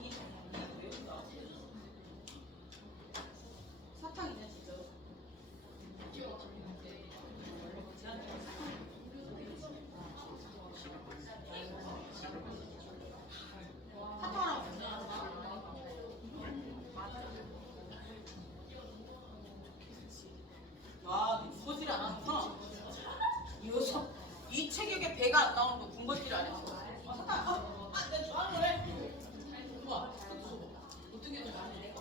이게 외운다. 사탕이네, 진짜. 사탕하라고. 와, 너 군것질 안 하는구나. 이 체격에 배가 안 나오는 거 군것질 안 했어. 아, 사탕. 내가 좋아하는 거래. 좋아. 어떤 게 더 나은데?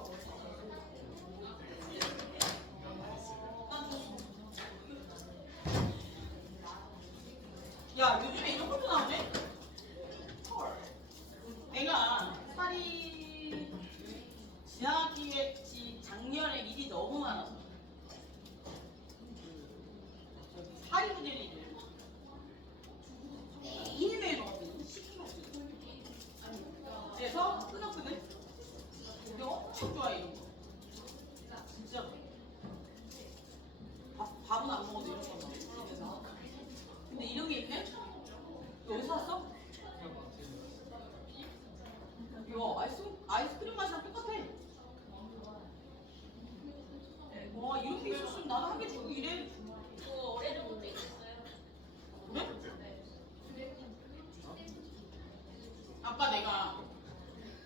야, 요즘에 이런 것도 나오네? 헐. 내가 살이 작년에 일이 너무 많아서 살이 부질리를 매일매일 먹었거든. 10kg. 그래서 끊었거든. 근데 엄청 좋아해, 이런 거. 진짜. 밥은 안 먹어도 이런 거 먹어. 근데 이런 게 있네? 너 어디서 샀어? 이거 아이스크림 맛이랑 똑같아. 와, 이런 게 있었으면 나도 한 개 주고 이래. 오래전부터 있었어요. 그래? 아까 내가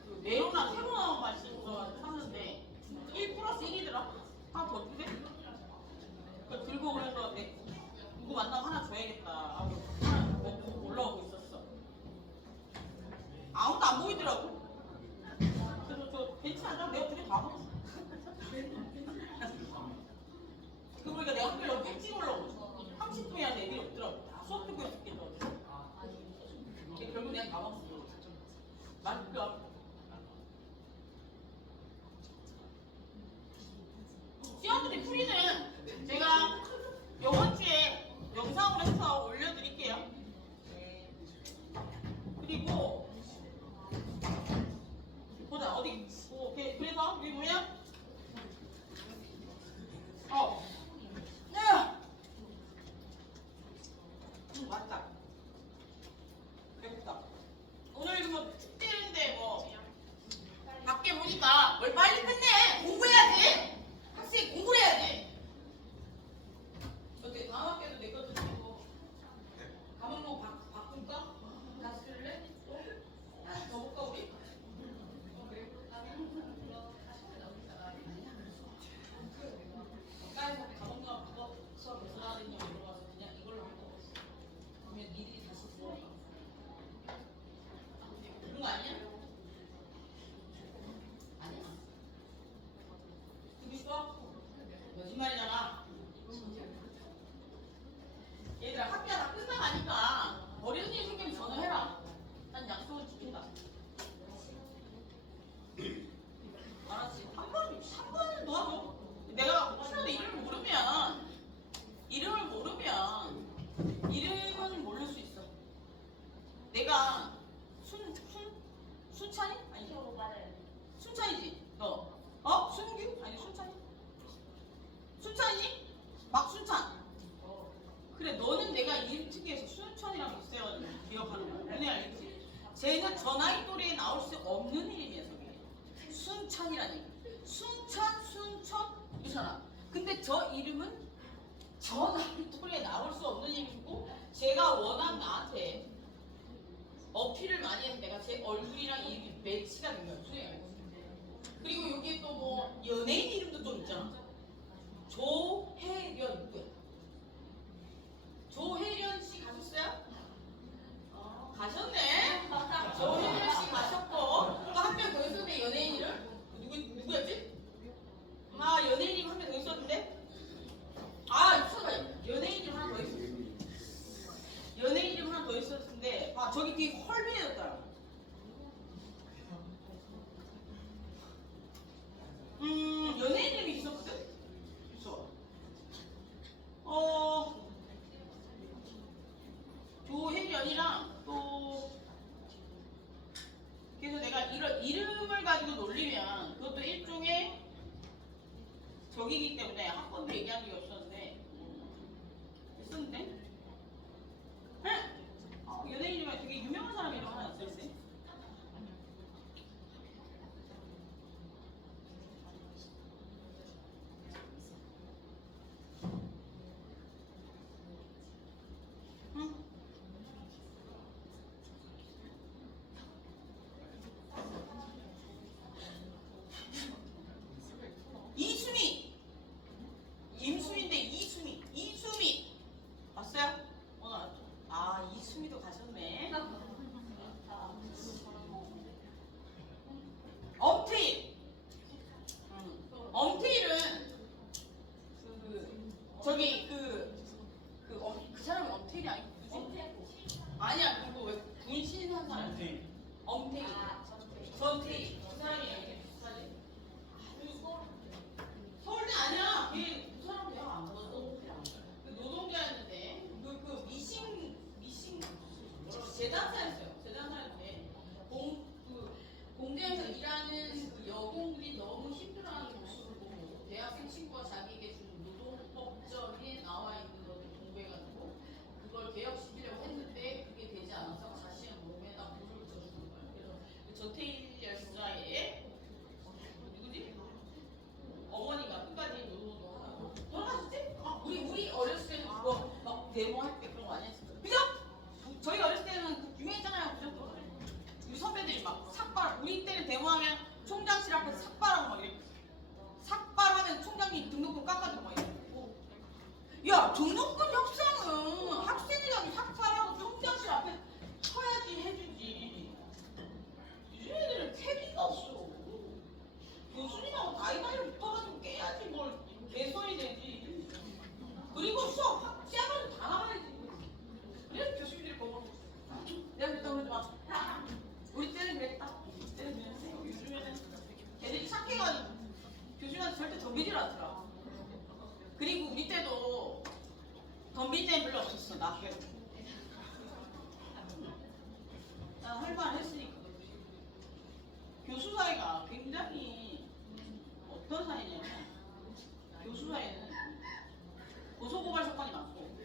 그 메로나 테모 맛이 있어가지고 샀는데 1 플러스 1이더라. 하나 더 주래? 그 들고 그래서 누구 만나면 하나 줘야겠다 하고 하나 먹고 올라오고 있었어. 아무도 안 보이더라고. 그래서 저 벤치 앉아 내가 둘이 다 먹었어. 그러니까 내가 학교에 여기 일찍 올라오고 30분이 안 애들이 없더라고. 다 수업 듣고 있었겠죠. 근데 결국 내가 다 먹었어. 맛있다. 시험들이 풀이는 제가 이번 주에 영상으로 해서 올려드릴게요. 그리고 보자 어디 그래서 여기 뭐냐? 순찬이? 아니 저 맞아요. 순찬이지 너. 순규? 아니 순찬이? 순찬이니? 막순찬. 그래 너는 내가 이름 특이해서 순천이랑 비슷해가지고 기억하는 거야. 뭔지 알겠지? 쟤는 저 나이 또래에 나올 수 없는 이름이야 저게. 순찬이라는 얘기. 순찬, 순천 이잖아. 근데 저 이름은 저 나이 또래에 나올 수 없는 이름이고 제가 워낙 나한테 어필을 많이 해서 내가 제 얼굴이랑 이름이 매치가 된 거야. 무슨 얘기야? 그리고 여기에 또 뭐 연예인 이름도 좀 있잖아. 조혜련 누구야? 조혜련 씨 가셨어요? 가셨네. 조혜련 씨 가셨고 또 한 명 더 있었는데 연예인 이름 누구였지? 연예인 이름 한 명 더 있었는데 연예인 이름 하나 더 있었어. 연예인 이름 하나 더 있었는데 저기 되게 헐빈해졌더라. 연예인 이름이 있었거든? 있어. 조혜련이랑 또 그래서 내가 이런 이름을 가지고 놀리면 그것도 일종의 적이기 때문에 한 번도 얘기한 적이 없었는데 있었는데 연예인 이름에 되게 유명한 사람 이름 하나 있었지. 이수미! 임수미인데 이수미! 봤어요? 오늘 알았죠? 이수미도 가셨네. 엄태일! 엄태일은 그 사람이 엄태일이 아니고 누구지? 아니야 그리고 왜 분신한 사람 엄태일 전태일 그 사람이랑 이렇게 비슷하지? 서울대 아니야. 걔 그 사람 대학 안 갔어. 그 노동자였는데 그 미싱 재단사였어요. 재단사였는데 공대에서 일하는 그 여공들이 너무 힘들어하는 모습을 보고 대학생 친구가 자기에게 준 노동법전에 나와 있는 것을 공부해가지고 그걸 개혁시키려고 했는데 그게 되지 않아서 자신의 몸에다 불을 붙여주는 거예요. 그래서 그 전태일 여자의 누구지? 어머니가 끝까지 노동도 하고 돌아가셨지? 우리 어렸을 때는 그거 막 데모할 때 그런 거 많이 했었어요. 그죠? 저희 어렸을 때는 그 유명했잖아요. 그죠? 우리 선배들이 막 삭발 우리 때는 데모하면 총장실 앞에서 삭발하고 막 이렇게 삭발하면 총장님 등록금 깎아주고 막 이러고 야 등록금 협상은 학생이랑 삭발하고 총장실 앞에 쳐야지 해주지. 요즘 애들은 패기가 없어. 교수님하고 가위바위보 붙어가지고 깨야지 뭘 개소리 되지. 그리고 수업 시합을 다 나가야지. 그래서 교수님들이 보고 내가 그랬다 그러지 마. 우리 때는 그랬다. 우리 때는 그랬는데 요즘에는 애들이 착해가지고 교수님한테 절대 덤비질 않더라. 그리고 우리 때도 덤빌 때는 별로 없었어. 나 학교에. 난 할 말 했으니까. 교수 사이가 굉장히 어떤 사이냐면 교수 사이는 고소고발 사건이 많고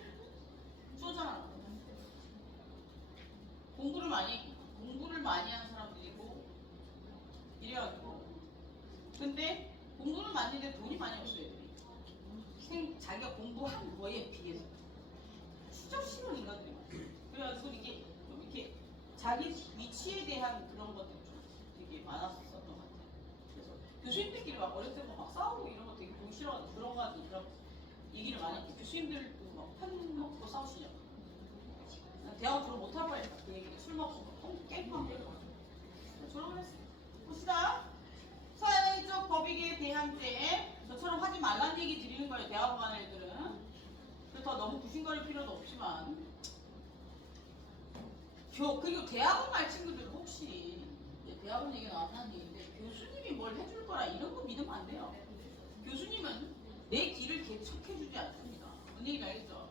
쏘잖아. 공부를 많이 하는 사람들이고 이래가지고 근데 공부는 많이 했는데 돈이 많이 없어 애들이. 자기가 공부한 거에 비해서 추적 심한 인간들이 많아. 그래가지고 이게 좀 이렇게 자기 위치에 대한 그런 것들이 좀 되게 많았었던 것 같아요. 그래서 교수님들끼리 막 어렸을 때 막 싸우고 이런 거 되게 보기 싫어가지고 그런 거 가지고 그런 얘기를 많이 했고 교수님들도 막 편 먹고 싸우시냐고. 대학을 졸업 못할 뻔했다. 그 얘기를 술 먹고 깽판 때리고 졸업을 했어요. 봅시다. 사회적 법익에 대한 죄 저처럼 하지 말란 얘기 드리는 거예요. 대학원 가는 애들은. 그래서 너무 부심거릴 필요도 없지만 그리고 대학원 갈 친구들은 혹시 대학원 얘기가 나왔다는 얘기인데 교수님이 뭘 해줄 거라 이런 거 믿으면 안 돼요. 교수님은 내 길을 개척해주지 않습니다. 뭔 얘기인지 알겠죠?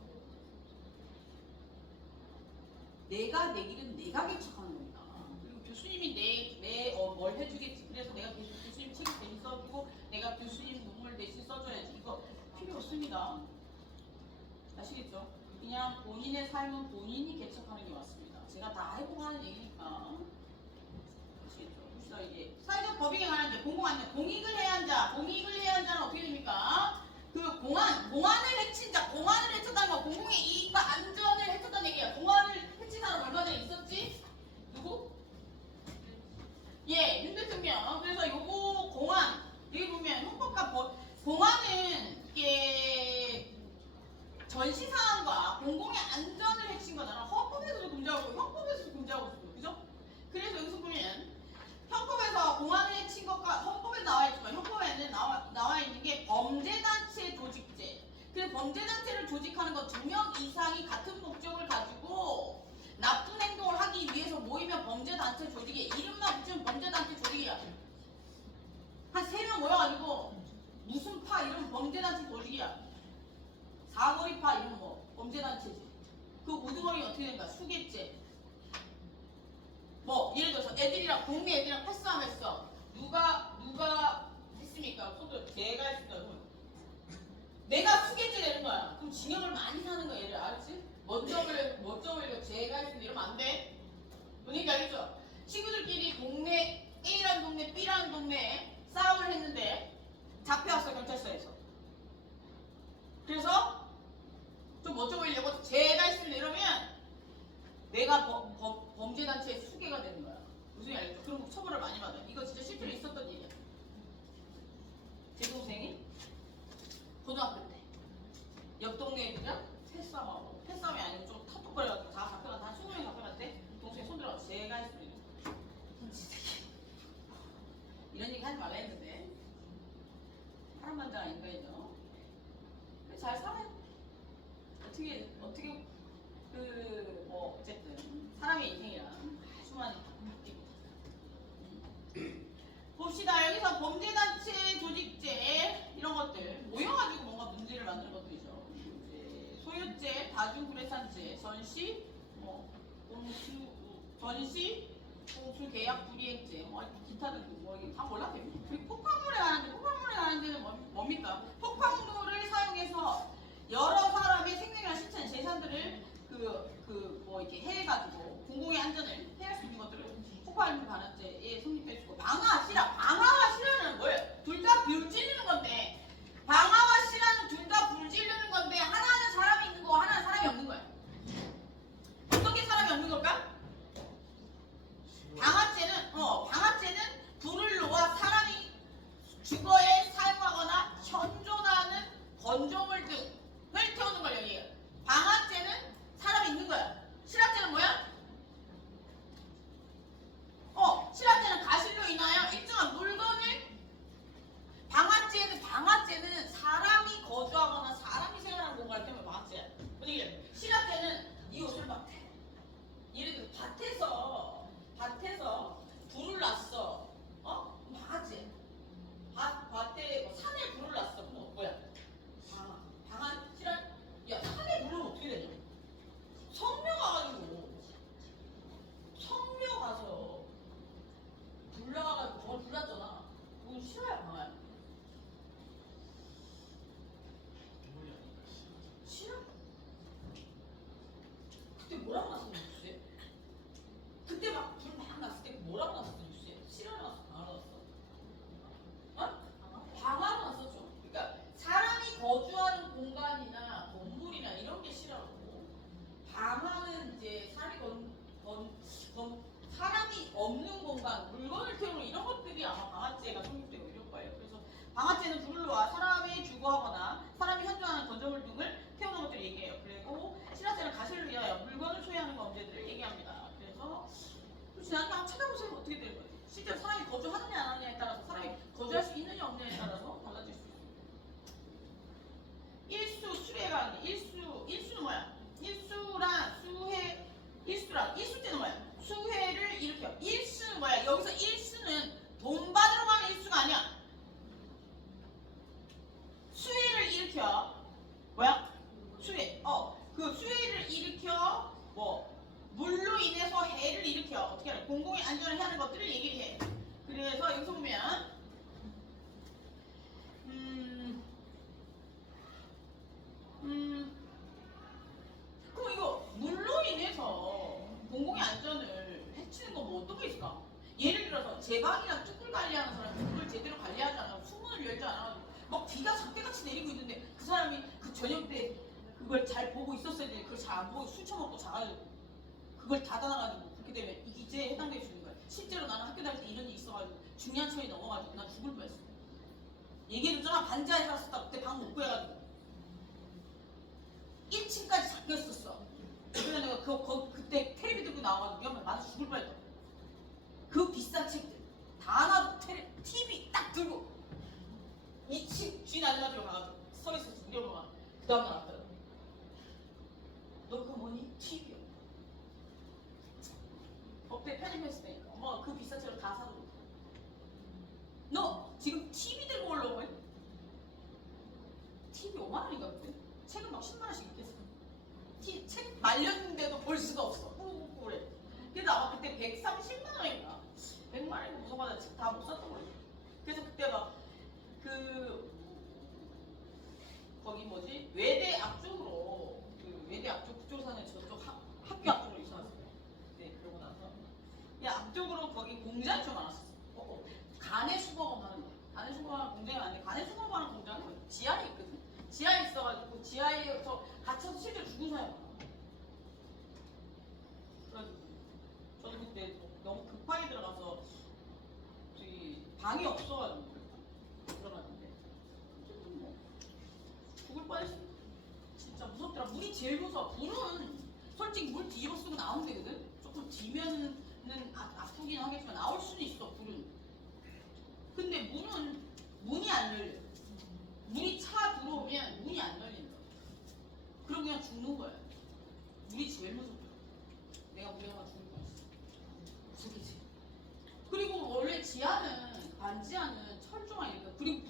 내가 내 길은 내가 개척하는 겁니다. 그리고 교수님이 뭘 해주겠지. 그래서 내가 교수님 책을 대신 써주고 내가 교수님 논문을 대신 써줘야지. 이거 필요 없습니다. 아시겠죠? 그냥 본인의 삶은 본인이 개척하는 게 맞습니다. 제가 다 해보고 하는 얘기니까. 아시겠죠? 봅시다 이제 사회적 법익에 관한 게 공공안전, 공익을 해야 한 자, 공익을 해야 한 자는 어떻게 됩니까? 그 공안을 해친 자, 공안을 해쳤다는 건 공공의 이익과 안전을 해쳤다는 얘기야. 공안을 해친 사람 얼마 전에 있었지? 누구? 예, 윤 대통령. 그래서 요거 공안 여기 보면 헌법과 공안은 이게 전시사항과 공공의 안전을 해친 거잖아. 헌법에서도 금지하고 형법에서도 금지하고 있어. 그죠? 그래서 여기서 보면 형법에서 공안을 해친 것과 헌법에 나와 있지만 형법에는 나와 있는 게 범죄단체 조직죄. 그래서 범죄단체를 조직하는 건 2명 이상이 같은 목적을 가지고 나쁜 행동을 하기 위해서 모이면 범죄단체 조직에 이름만 붙이면 범죄단체 조직이야. 한 3명 모여가지고 무슨 파 이러면 범죄단체 조직이야. 사거리파 이런 뭐 범죄단체지. 그 우두머리가 어떻게 된다? 수개죄. 뭐 예를 들어서 애들이랑 동네 애들이랑 패싸움했어. 누가 했습니까? 손들 제가 했습니다. 내가 수개죄 되는 거야. 그럼 징역을 많이 사는 거야. 얘를 알았지? 먼저 제가 했습니다. 이러면 안 돼. 뭔지 알겠죠? 친구들끼리 동네 A라는 동네 B라는 동네에 싸움을 했는데 잡혀왔어 경찰서에서. 그래서 좀 멋져 보이려고 제가 했습니다. 이러면 내가 범죄단체의 수괴가 되는 거야. 무슨 말이야? 알겠죠? 그럼 처벌을 많이 받아. 이거 진짜 실제로 있었던 일이야. 제 동생이 고등학교 때 옆 동네 애들이랑 패싸움하고 패싸움이 아니고 좀 텁텁거려가지고 다 잡혀가 다 20명 잡혀갔대. 동생이 손들어가지고 제가 했습니다. 이런 얘기 하지 말라 했는데 파란만장한 인간이죠. 잘 살아요. 어떻게 뭐 어쨌든 사람의 인생이란 아주 많이 바뀝니다. 봅시다. 여기서 범죄단체 조직죄 이런 것들 모여가지고 뭔가 문제를 만드는 것들이죠. 이제 소유죄, 다중구래산죄, 전시, 공수 계약 불이행죄, 기타 등등 뭐 이게 다 몰라요. 그리고 폭발물에 관한 데는 뭡니까? 폭발물을 사용해서 여러 사람의 생명이나 신체, 재산들을 뭐 이렇게 해가지고 공공의 안전을 해할 수 있는 것들을 폭발물 반환죄에 성립해주고 방화, 실화. 방화와 실화는 뭐예요? 둘 다 불 지르는 건데 방화와 실화는 둘 다 불 지르는 건데 하나는 사람이 있는 거고 하나는 사람이 없는 거야. 어떻게 사람이 없는 걸까? 방화죄는 불을 놓아 사람이 주거에 사용하거나 현존하는 건조물 등을 태우는 걸 얘기해요. 방화죄는 사람이 있는 거야. 실화죄는 뭐야? 실화죄는 가실로 인하여 일정한 물건을 방화죄는 사람이 거주하거나 사람이 생활하는 공간을 태우는 방화죄야. 어떻게 실화죄는 이 옷을 막 예를 들어 밭에서 불을 놨어. 방화죄. 밭에 뭐 산에 불을 놨어. 그럼 뭐야? 방화 실화. 야 산에 불은 어떻게 되냐? 성묘 가서 불 나가가지고 저걸 불났잖아. 그건 실화야 방화야? 실화? 그때 뭐라고 났어 뉴스에? 그때 막 불 막 났을 때 뭐라고 났어 뉴스에? 실화 나왔어? 방화 나왔어? 방화로 났었죠. 그러니까 사람이 거주하는 공간이나 건물이나 이런 게 실화고 방화는 이제 사람이 없는 공간, 물건을 태우는 이런 것들이 아마 방화죄가 성립되고 이럴 거예요. 그래서 방화죄는 불을 놓아 사람이 주거하거나 사람이 현존하는 건조물 등을 태우는 것들을 얘기해요. 그리고 실화죄는 가실을 위하여 물건을 소유하는 범죄들을 얘기합니다. 그래서 나중에 한번 찾아보세요. 어떻게 되는 거예요? 실제로 사람이 거주하느냐 안 하느냐에 따라서 사람이 거주할 수 있느냐 없느냐에 따라서 달라질 수 있습니다. 일수, 수레관계. 일수는 뭐야? 일수죄는 뭐야? 수혜를 일으켜. 일수는 뭐야? 여기서 일수는 돈 받으러 가는 일수가 아니야. 수혜를 일으켜. 뭐야? 수혜. 그 수혜를 일으켜 물로 인해서 해를 일으켜. 어떻게 하래? 공공의 안전을 해야 하는 것들을 얘기를 해. 그래서 여기서 보면 그럼 이거 물로 인해서 공공의 안전을 해치는 건 뭐 어떤 게 있을까? 예를 들어서 제 방이랑 뚝을 관리하는 사람이 그걸 제대로 관리하지 않아 수문을 열지 않아 막 비가 장대같이 내리고 있는데 그 사람이 그 저녁 때 그걸 잘 보고 있었어야 되는데 그걸 잘 안 보고 술 처먹고 자가지고 그걸 닫아놔가지고 그렇게 되면 이게 이제 해당될 수 있는 거야. 실제로 나는 학교 다닐 때 이런 일이 있어가지고 중요한 처리 넘어가지고 난 죽을 뻔했어. 얘기해줬잖아. 반지하에 살았었다. 그때 방 못 구해가지고 1층까지 잡혔었어. 그래서 내가 그때 테레비 들고 나와가지고 위험해 맞아 죽을 뻔했다. 그 비싼 책들 다 놔두고 TV 딱 들고 2층 주인 아줌마한테 가가지고 서 있었어. 우리 엄마가 그 다음날 왔더라고. 너 그거 뭐니? TV야. 그때 편집했을 때니까 엄마가 그 비싼 책을 다 사고 너 지금 TV 들고 올라오고 해? TV 5만 원인가 그때? 책은 막 10만 원씩 있겠어. 책 말렸는데도 볼 수가 없어. 그래. 그래서 아마 그때 130만 원인가 100만 원인가 무슨 거다 책 다 못 샀던 거지. 그래서 그때 막 거기 뭐지 외대 앞쪽으로 그 외대 앞쪽 그쪽 사는 저쪽 학교 앞쪽으로 이사 왔어요. 네 그러고 나서 야 앞쪽으로 거기 공장이 좀 많았었어. 간의 수거업 하는 거. 간의 수거업 공장이 많은데 간의 수거업 하는 공장은 지하에 있거든. 지하에 있어가지고 지하에서 갇혀서 실제로 죽은 사람이 많아. 그래가지고 저도 그때 너무 급하게 들어가서 저기 방이 없어가지고 들어갔는데 뭐 죽을 뻔했어. 진짜 무섭더라. 물이 제일 무서워. 불은 솔직히 물 뒤집어 쓰고 나오면 되거든. 조금 뒤면은 아프긴 하겠지만 나올 수는 있어. 불은. 근데 물은 문이 안 열려. 물이 차 들어오면 문이 안 열린다. 그럼 그냥 죽는 거야. 물이 제일 무섭다. 내가 물에 가서 죽을 뻔했어. 무섭겠지. 그리고 원래 지하는 반지하는 철조망이니까. 그리고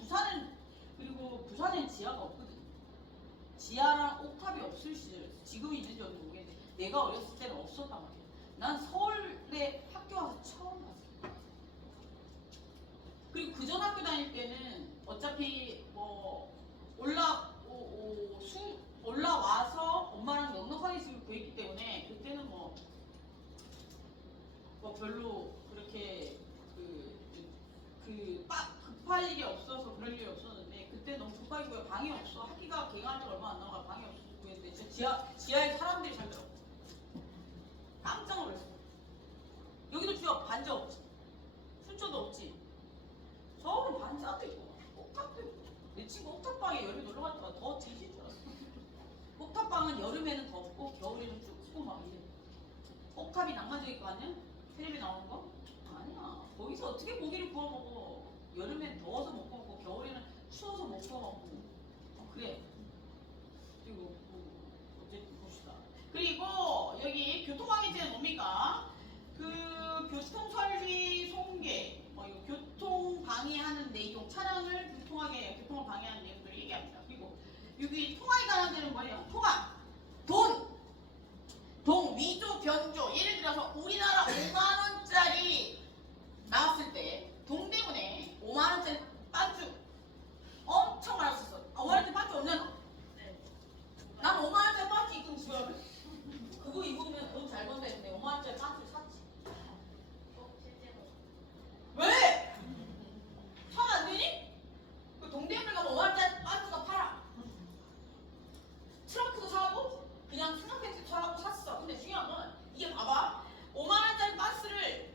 부산은 지하가 없거든. 지하랑 옥탑이 없을 시절이었어. 지금 있는지 어딘지 모르겠는데 내가 어렸을 때는 없었단 말이야. 난 서울에 학교 와서 처음 봤어. 그리고 그전 학교 다닐 때는 어차피 뭐 올라와서 엄마랑 넉넉하게 집을 구했기 때문에 그때는 뭐 별로 그렇게 급할 일이 없어서 그럴 일이 없었는데 그때 너무 급하게 구해. 방이 없어. 학기가 개강할 때가 얼마 안 남아서 방이 없어서 구했는데 진짜 지하에 사람들이 살더라고. 깜짝 놀랐어. 여기도 지하 반지 없지. 순천도 없지. 서울은 반지하도 있고 옥탑도 있고. 내 친구 옥탑방에 여름에 놀러 갈 때마다 더 뒤질 줄 알았어. 옥탑방은 여름에는 덥고 겨울에는 춥고 막 이래. 옥탑이 낭만적일 거 아니야? 텔레비 나오는 거? 아니야. 거기서 어떻게 고기를 구워 먹어? 여름엔 더워서 못 구워 먹고 겨울에는 추워서 못 구워 먹고. 그래. 그리고 어쨌든 봅시다. 그리고 여기 교통방해죄는 뭡니까? 그 교통설비 손괴, 이거 교통 방해하는 내용, 차량을 교통을 방해하는 내용들을 얘기합니다. 그리고 여기 통화에 관한 데는 뭐예요? 통화, 돈, 위조, 변조. 예를 들어서 우리나라 5만 원짜리 나왔을 때 동대문에 5만 원짜리 반주 엄청 많았었어. 5만 원짜리 반주 없냐? 네. 난 5만 원짜리 반주 입고 집에 가면 그거 입으면 돈 잘 번다 했는데 5만 원짜리 반주 샀지. 실제로. 왜? 사면 안 되니? 그 동대문에 가면 5만 원짜리 반주가 팔아. 트렁크도 사고 그냥 스나페트 사고 샀어. 근데 중요한 건 이게 봐봐. 5만 원짜리 박스를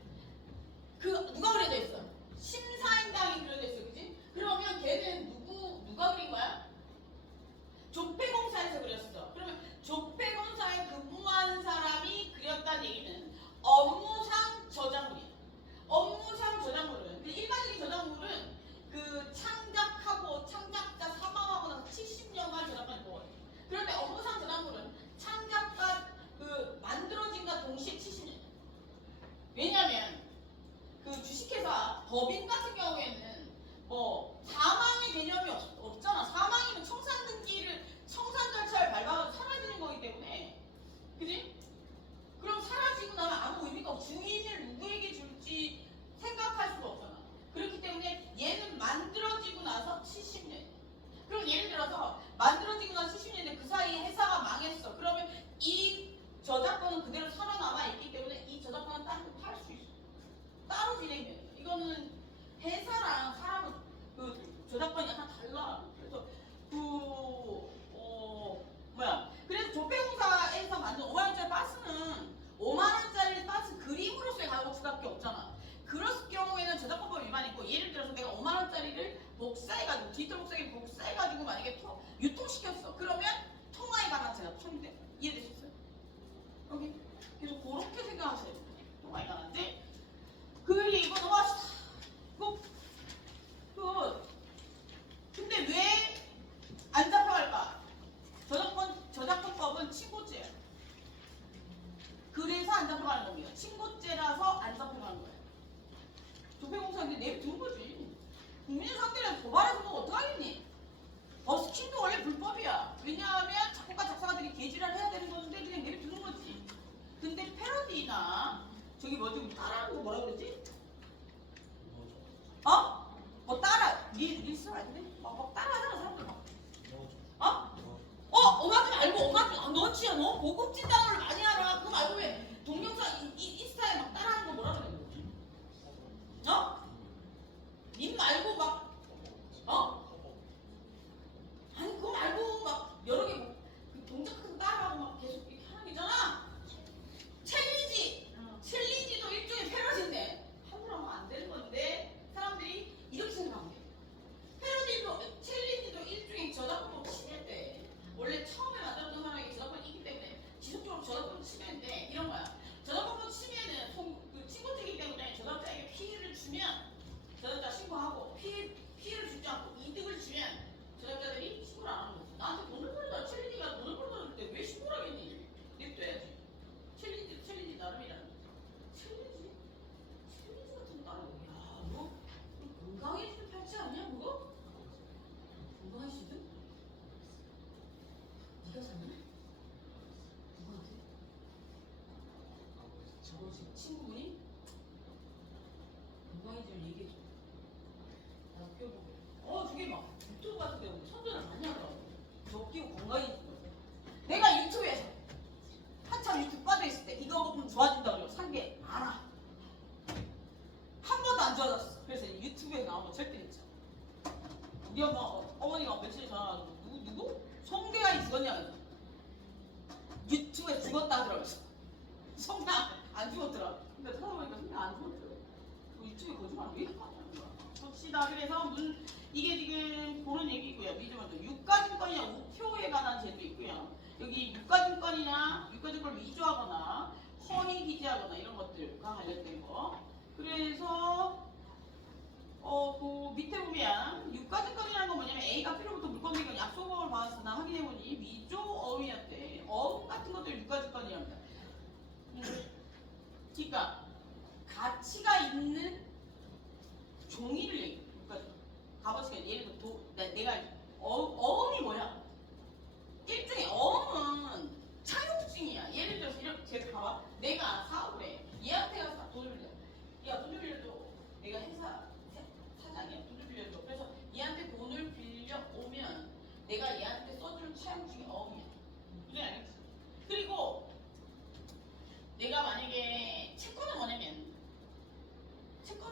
누가 그려져 있어? 심사인당이 그려져 있어, 그지? 그러면 걔는 누가 그린 거야? 조폐공사에서 그렸어. 그러면 조폐공사에 근무한 사람이 그렸다는 얘기는 업무상 저작물이야. 업무상 저작물은 일반적인 저작물은 그 창작하고 창작자 사망하고 나서 70년간 저작권이 보호해. 그런데 업무상 저작물은 창작과 만들어진과 동시에 70년. 왜냐면 그 주식회사 법인 같은 경우에는 뭐 사망의 개념이 없잖아. 사망이면 청산 절차를 밟아서 사라지는 거기 때문에, 그지? 그럼 사라지고 나면 아무 의미가 없지. 해가지고 만약에 유통시켰어. 그러면 통화에 관한 제가 처리돼. 이해되셨어요? 여기 그래서 그렇게 생각하세요. 통화에 관한데 그리고 넘어갑시다. 근데 왜 안 잡혀갈까? 저작권법은 친고죄야. 그래서 안 잡혀가는 겁니다. 친고죄라서 안 잡혀가는 거예요. 조폐공사한테 내비두는 거지. 국민을 상대로 도발해서 뭐 어떡하겠니? 버스킹도 원래 불법이야. 왜냐하면 작곡가 작사가들이 개지랄 해야 되는 건데 그냥 내비두는 거지. 근데 패러디나 저기 뭐지 따라하는 거 뭐라 그러지? 어? 뭐 따라 릴스 아닌데? 막 따라하잖아 사람들 막. 어? 엄마들 알고 엄마들 너지야 너 고급진 단어를 많이 알아. 그거 말고 왜 동영상 인스타에 막 따라하는 거 뭐라 그러는 거지? 어? 님 말고 막 아니 그거 말고 막 여러 개 그 동작 같은 거 따라하고 막 계속 이렇게 하는 게 있잖아. 챌린지도 일종의 패러디인데 함부로 하면 안 되는 건데 사람들이 이렇게 생각하면 돼. 챌린지도 일종의 저작권법 침해인데 원래 처음에 만들었던 사람에게 저작권이 있기 때문에 지속적으로 저작권 침해인데 이런 거야. 저작권법 침해는 그 친고죄이기 때문에 저작자에게 피해를 주면 저작자 신고하고 피해를 주지 않고 이득을 주면 저작자들이 신고를 안 하는 거지. 나한테 돈을 벌다 챌린지가 돈을 벌다 줄 때 왜 신고를 하겠니? 냅둬야지. 챌린지 나름이라는 거지. 챌린지 같은 거 따르고 야너 건강해지는 팔찌 아니야 그거? 건강해지든? 네가 샀냐? 누구한테? 저거 지금 친구분이? 건강해지면 얘기해줘. 나 껴보게. 저게 막 유튜브 같은 데 보면 선전을 많이 하더라고. 저거 끼고 건강해지는 거. 내가 유튜브에서 한참 유튜브 빠져있을 때 이거 먹으면 좋아진다고 그러고 산 게 많아. 한 번도 안 좋아졌어. 그래서 유튜브에 나오면 절대 있죠. 우리 어머니가 며칠 전화 와가지고 누구? 성대가 죽었냐? 유튜브에 죽었다 하더라고요. 성대 안 죽었더라. 근데 찾아보니까 성대 안 죽었더라고. 유튜브에 거짓말 왜 이렇게 많이 하는 거야? 봅시다. 그래서 이게 지금 그런 얘기고요. 미주먼저 유가증권이나 우표에 관한 제도 있고요. 여기 유가증권을 위조하거나 허위 기재하거나 이런 것들과 관련된 거. 그래서 그 밑에 보면 유가증권이라는 건 뭐냐면 A가 B로부터 물건 매겨 약속을 받았으나 확인해보니 위조 어음이었대. 어음 같은 것들 유가증권이랍니다. 그러니까 가치가 있는 종이를 얘기해. 그러니까 값어치가 예를 들어 내가 어음이 뭐야? 일종의 어음은 차용증이야. 예를 들어서 이렇게 봐봐. 내가 사업을 해. 얘한테 가서 돈을 빌려. 야 돈을 빌려줘. 내가 회사 사장이야. 돈을 빌려줘. 그래서 얘한테 돈을 빌려 오면 내가 얘한테 써줄 차용증이 어음이야. 무슨 알겠지? 그리고 내가 만약에 채권을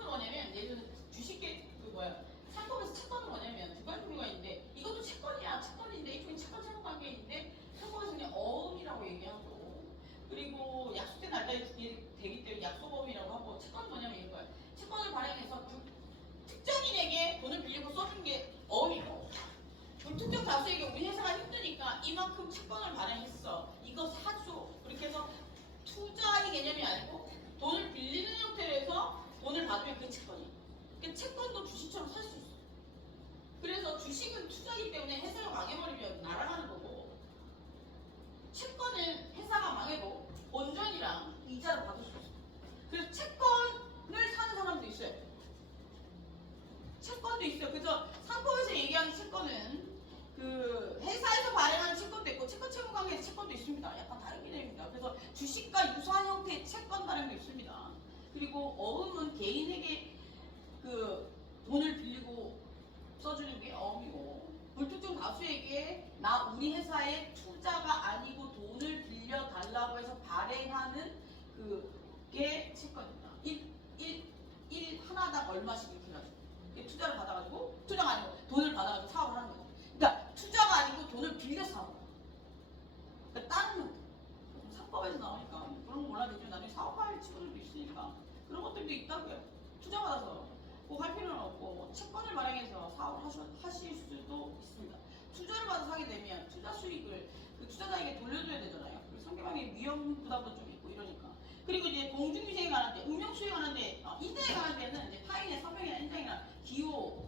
원하면 예를 들어서 주식계 상품에서 채권을 원하면 두 가지 종류가 있는데 이것도 채권인데 이쪽은 채권 관계인데 상품에서 그냥 어음이라고 얘기하고 그리고 약속된 날짜에 되기 때문에 약속어음이라고 하고 채권은 뭐냐면 이런 거야. 채권을 발행해서 특정인에게 돈을 빌리고 써준 게 어음이고 불특정 다수에게 우리 회사가 힘드니까 이만큼 채권을 발행했어. 이거 사줘. 그렇게 해서 투자의 개념이 아니고 돈을 빌리는 형태로 해서 돈을 받으면 그게 채권이야. 그러니까 채권도 주식처럼 살 수 있어. 그래서 주식은 투자이기 때문에 회사가 망해버리면 날아가는 거고 채권은 회사가 망해도 본전이랑 이자를 받을 수 있어. 그래서 채권을 사는 사람도 있어요. 채권도 있어요. 그래서 상법에서 얘기하는 채권은 그 회사에서 발행하는 채권도 있고 채권 채무 관계에서 채권도 있습니다. 약간 다른 개념입니다. 그래서 주식과 유사한 형태의 채권 발행도 있습니다. 그리고 어음은 개인에게 그 돈을 빌리고 써주는 게 어음이고 불특정 다수에게 우리 회사의 투자가 아니고 돈을 빌려달라고 해서 발행하는 그게 채권입니다. 하나당 얼마씩 이렇게 해가지고 투자를 받아가지고 투자가 아니고 돈을 받아가지고 사업을 하는 거죠. 그러니까 투자가 아니고 돈을 빌려서 사업. 그러니까 다른 형태. 상법에서 나오니까 그런 거 몰라도 나중에 사업할 친구들도 있으니까 그런 것들도 있다고요. 투자받아서 꼭 할 필요는 없고 채권을 발행해서 사업을 하실 수도 있습니다. 투자를 받아서 하게 되면 투자 수익을 그 투자자에게 돌려줘야 되잖아요. 그리고 상대방의 위험 부담도 좀 있고 이러니까. 그리고 이제 공중위생에 관한 데, 음용수에 관한 데, 인장에 관한 데는 이제 파인의 서명이나 인장이나 기호,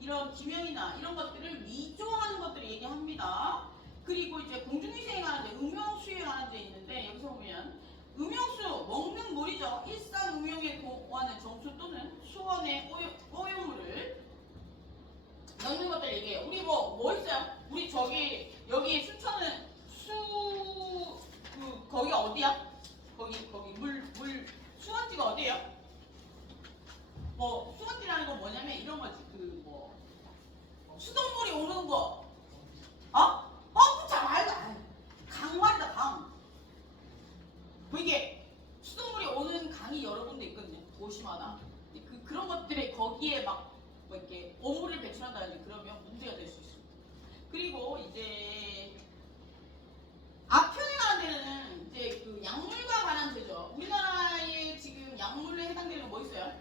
이런 기명이나 이런 것들을 위조하는 것들을 얘기합니다. 그리고 이제 공중위생에 관한 데, 음용수에 관한 데 있는데 여기서 보면 음용수, 먹는 물이죠. 일상 음용에 고하는 정수 또는 수원의 오염물을 넣는 것들 얘기해요. 우리 뭐 있어요? 우리 저기 여기 순천은 거기가 어디야? 거기 물 수원지가 어디예요? 뭐 수원지라는 건 뭐냐면 이런 거지. 수돗물이 오는 거. 잘 알다. 강 말이다, 강. 뭐 이게 수돗물이 오는 강이 여러 군데 있거든요. 도시마다. 그런 것들에 거기에 막 뭐 이렇게 오물을 배출한다든지 그러면 문제가 될 수 있습니다. 그리고 이제 앞편에 관한 데는 이제 그 약물과 관한 죄죠. 우리나라에 지금 약물에 해당되는 거 뭐 있어요?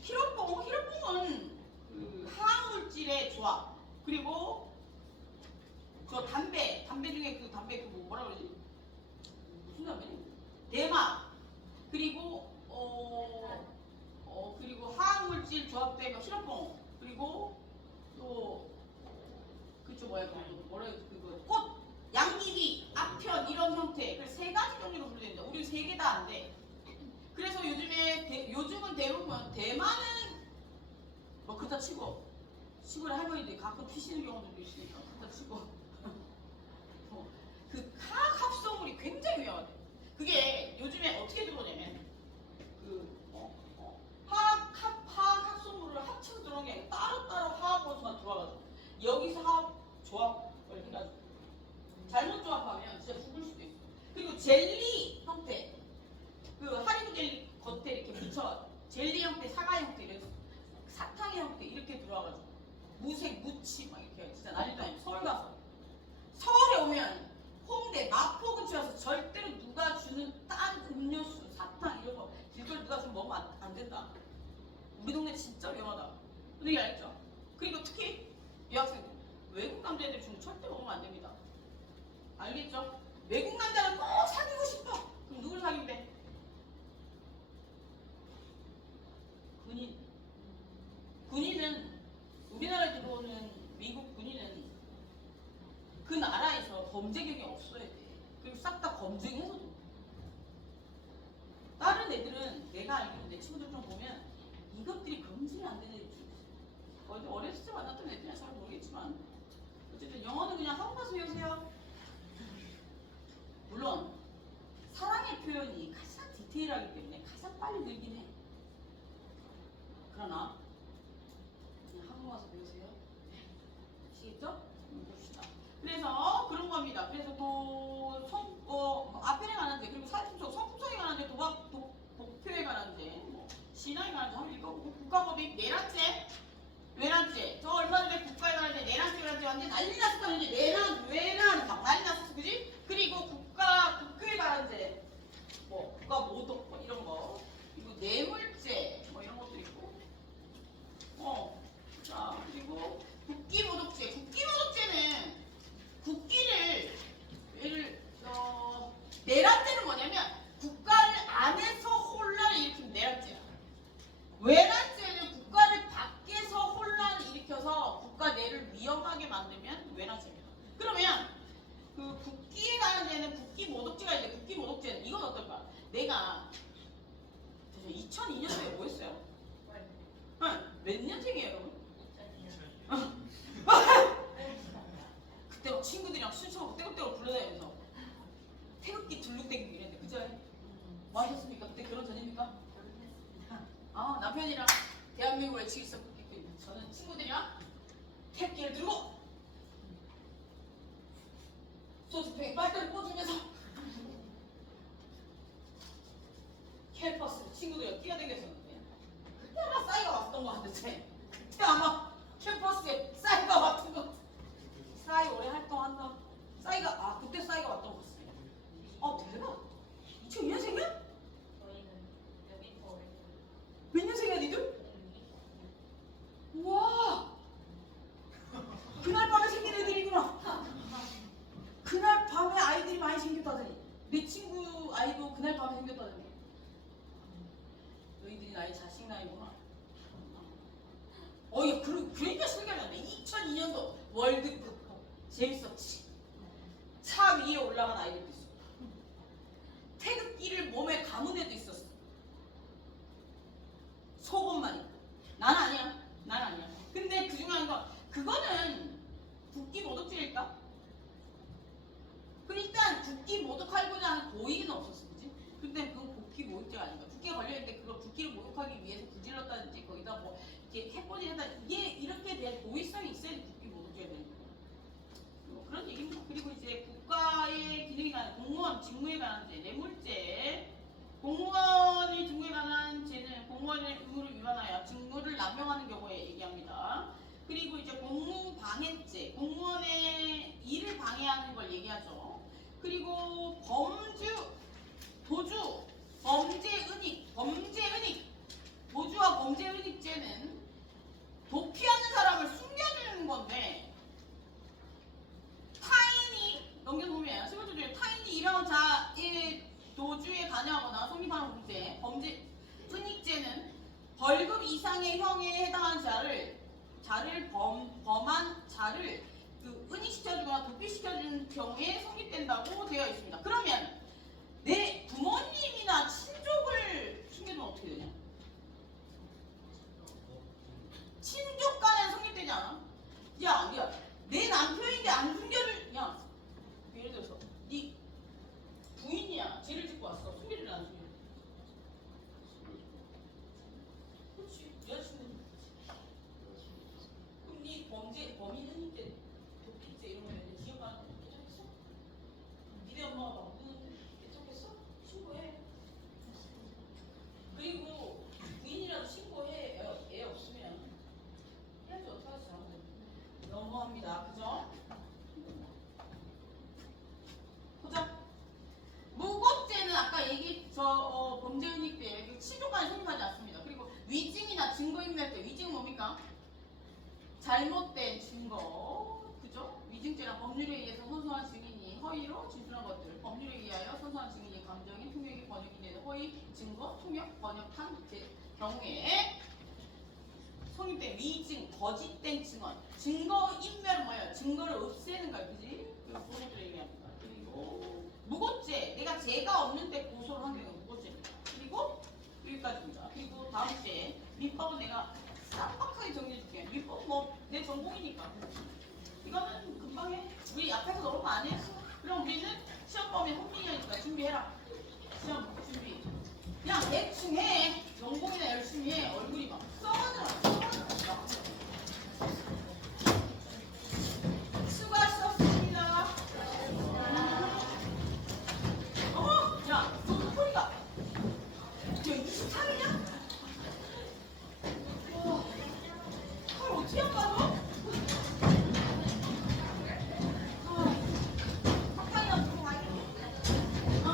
히로뽕은 그 화학물질의 조합. 그리고 저 담배 중에 그 담배 뭐라 그러지? 무슨 담배니? 대마. 그리고 그리고 화학물질 조합된 거 히로뽕. 그리고 또 그쵸 뭐야 꽃, 양귀비, 앞편 이런 형태. 그래서 세 가지 종류로 분류됩니다. 우리 세 개 다 안 돼. 그래서 요즘은 대부분 대만은 뭐 그렇다 치고 시골에 할머니들이 가끔 피시는 경우도 있으니까 그렇다 치고 그 화학합성물이 굉장히 위험하대. 그게 요즘에 어떻게 들어오냐면 화학합성물을 합쳐서 들어오는 게 아니라 따로따로 화학원소가 들어와가지고 여기서 화학 조합을 해가지고 잘못 조합하면 진짜 죽을 수도 있어. 그리고 젤리 형태, 그 하리보 젤리 겉에 이렇게 묻혀 젤리 형태, 사과 형태, 이런 사탕의 형태 이렇게 들어와가지고 무색, 무치 막 이렇게 진짜 난리도 아니고 서울에 오면 홍대, 마포 근처에 와서 절대로 누가 주는 딴 음료수, 사탕 이런 거 길거리 누가 좀 먹으면 안 된다. 우리 동네 진짜 위험하다. 그 얘기 알겠죠? 그리고 특히 유학생들, 외국 남자애들이 주는 거 절대 먹으면 안 됩니다. 알겠죠? 외국 남자를 꼭 사귀고 싶어. 그럼 누굴 사귀면 돼? 군인은 우리나라에 들어오는 미국 군인은 그 나라에서 범죄 경이 없어야 돼. 그리고 싹 다 검증해서 줘. 다른 애들은 내가 알기로 내 친구들 좀 보면 이것들이 검증이 안 되는 애들이 있어. 어렸을 때 만났던 애들이야 잘 모르겠지만 어쨌든 영어는 그냥 한국 가서 배우세요. 물론 사랑의 표현이 가장 디테일하기 때문에 가장 빨리 늘긴 해. 그러나 그냥 한국 와서 배우세요. 아시겠죠? 봅시다. 그래서 그런 겁니다. 그래서 또 앞편에 관한데, 그리고 성품성에 관한데, 독표에 관한데, 뭐 신앙에 관한데 한번 읽어보고, 국가법익 내란죄. 저 얼마 전에 국가에 관한데 내란죄 완전 난리 났었거든요. 내란 막 난리 났었어, 그지? 그리고 국회에 관한데, 뭐 국가 모독 뭐 이런 거, 그리고 뇌물죄 뭐 이런 것도 있고, 자 그리고 국기모독죄는 국기를 내란죄는 뭐냐면 국가를 안에서 혼란을 일으키면 내란죄야. 외란죄는 국가를 밖에서 혼란을 일으켜서 국가 내를 위험하게 만들면 외란죄입니다. 그러면 그 국기에 관한 데는 국기모독죄가 있는데, 국기모독죄는 이건 어떨까? 내가 2002년도에 뭐 했어요? 몇 년생이에요 여러분? 그때 막 친구들이랑 술 처먹고 떼굴떼굴 불러다니면서 태극기 둘룩대기 이랬는데 그죠? 뭐 하셨습니까? 그때 결혼 전입니까? 남편이랑 대한민국을 외치기 시작했기 때문에 저는 친구들이랑 태극기를 들고 소주병에 빨대를 꽂으면서 캠퍼스 친구들이랑 뛰어다녔었는데 그때 아마 싸이가 왔던 것 같은데, 그때 아마 캠퍼스에 싸이가 왔던 것 같아. 싸이 오래 활동한다. 싸이가 그때 싸이가 왔던 것 같습니다. 대박. 2002년생이야? 저희는 여기서 오래 몇 년생이야 니들? 우와. 생겼다는데. 너희들이 나의 자식 나이구나. 야, 그러니까 생각이 안 나. 2002년도 월드컵 재밌었지. 차 위에 올라간 아이들도 있어. 태극기를 몸에 감은 애도 있었어. 속옷만 입고. 난 아니야. 근데 그 중에 한 건 그거는 국기 모독죄일까? 그러니까 국기 모독하고자 하는 고의는 없었어, 그지? 근데 그건 국기 모독죄가 아닌가? 국기가 걸려있는데 그걸 국기를 모독하기 위해서 부질렀다든지 거기다 뭐 이렇게 해코지 했다, 이게 이렇게 대한 고의성이 있어야지 국기 모독죄가 되는 거야. 뭐 그런 얘기입니다. 그리고 이제 국가의 기능에 관한 공무원 직무에 관한 죄, 뇌물죄. 공무원의 직무에 관한 죄는 공무원의 의무를 위반하여 직무를 남용하는 경우에 얘기합니다. 그리고 이제 공무방해죄, 공무원의 일을 방해하는 걸 얘기하죠. 그리고 도주, 범죄은닉, 도주와 범죄은닉죄는 도피하는 사람을 숨겨주는 건데, 타인이 넘겨보면 실무조 중에 타인이 이런 자의 도주에 관여하거나 성립하는 범죄 은닉죄는 벌금 이상의 형에 해당하는 자를 범한 자를 은닉시켜주거나 도피시켜주는 경우에 성립된다고 되어 있습니다. 그러면 내 부모님이나 친족을 숨겨주면 어떻게 되냐? 친족 간에 성립되지 않아? 야, 내 남편인데 안 숨겨줄, 야, 예를 들어서 네 부인이야, 죄를 짓고 왔어. 숨겨줄래 안 숨겨줄래? 그렇지, 여자친구. 그럼 네 범인 은닉죄, 도피죄 이런 거에 대해 지역가는 괜찮겠어? 니네 엄마가 막 우는데 괜찮겠어? 신고해. 그리고 부인이라도 신고해. 애 없으면 해야지, 어떡하지? 너무합니다, 그죠? 보자. 무고죄는 아까 범죄은닉죄 친족간에 성립하지 않습니다. 그리고 위증이나 증거인멸죄, 위증은 뭡니까? 잘못된 증거, 그죠? 위증죄란 법률에 의해서 선서한 증인이 허위로 진술한 것들, 법률에 의하여 선서한 증인이 감정인, 통역이 번역이 되는 허위 증거, 통역, 번역한 경우에 성립된 위증, 거짓된 증언, 증거인멸은 뭐예요? 증거를 없애는 거야, 그지? 그런 것들 얘기합니다. 그리고 무고죄, 내가 죄가 없는데 고소를 한 경우 무고죄입니다. 그리고 여기까지입니다. 그리고 다음 죄, 민법은 내가 쌈박하게 정리해줄게. 민법은 뭐 내 전공이니까. 이거는 금방 해. 우리 앞에서 너무 안 해. 그럼 우리는 시험 범위 혼미하니까 준비해라. 시험 준비. 그냥 대충 해. 전공이나 열심히 해. 얼굴이 막 썩어져. 수고하셨습니다. 야, 너 소리가. 야, 23이냐? 헐, 어떻게 한 거야, 너? 사탕이나 들고 가야겠다. 좋겠다.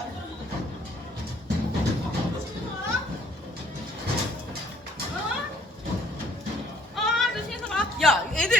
안 떨어지겠다. 조심해서 와. 조심해서 와. 야, 애들.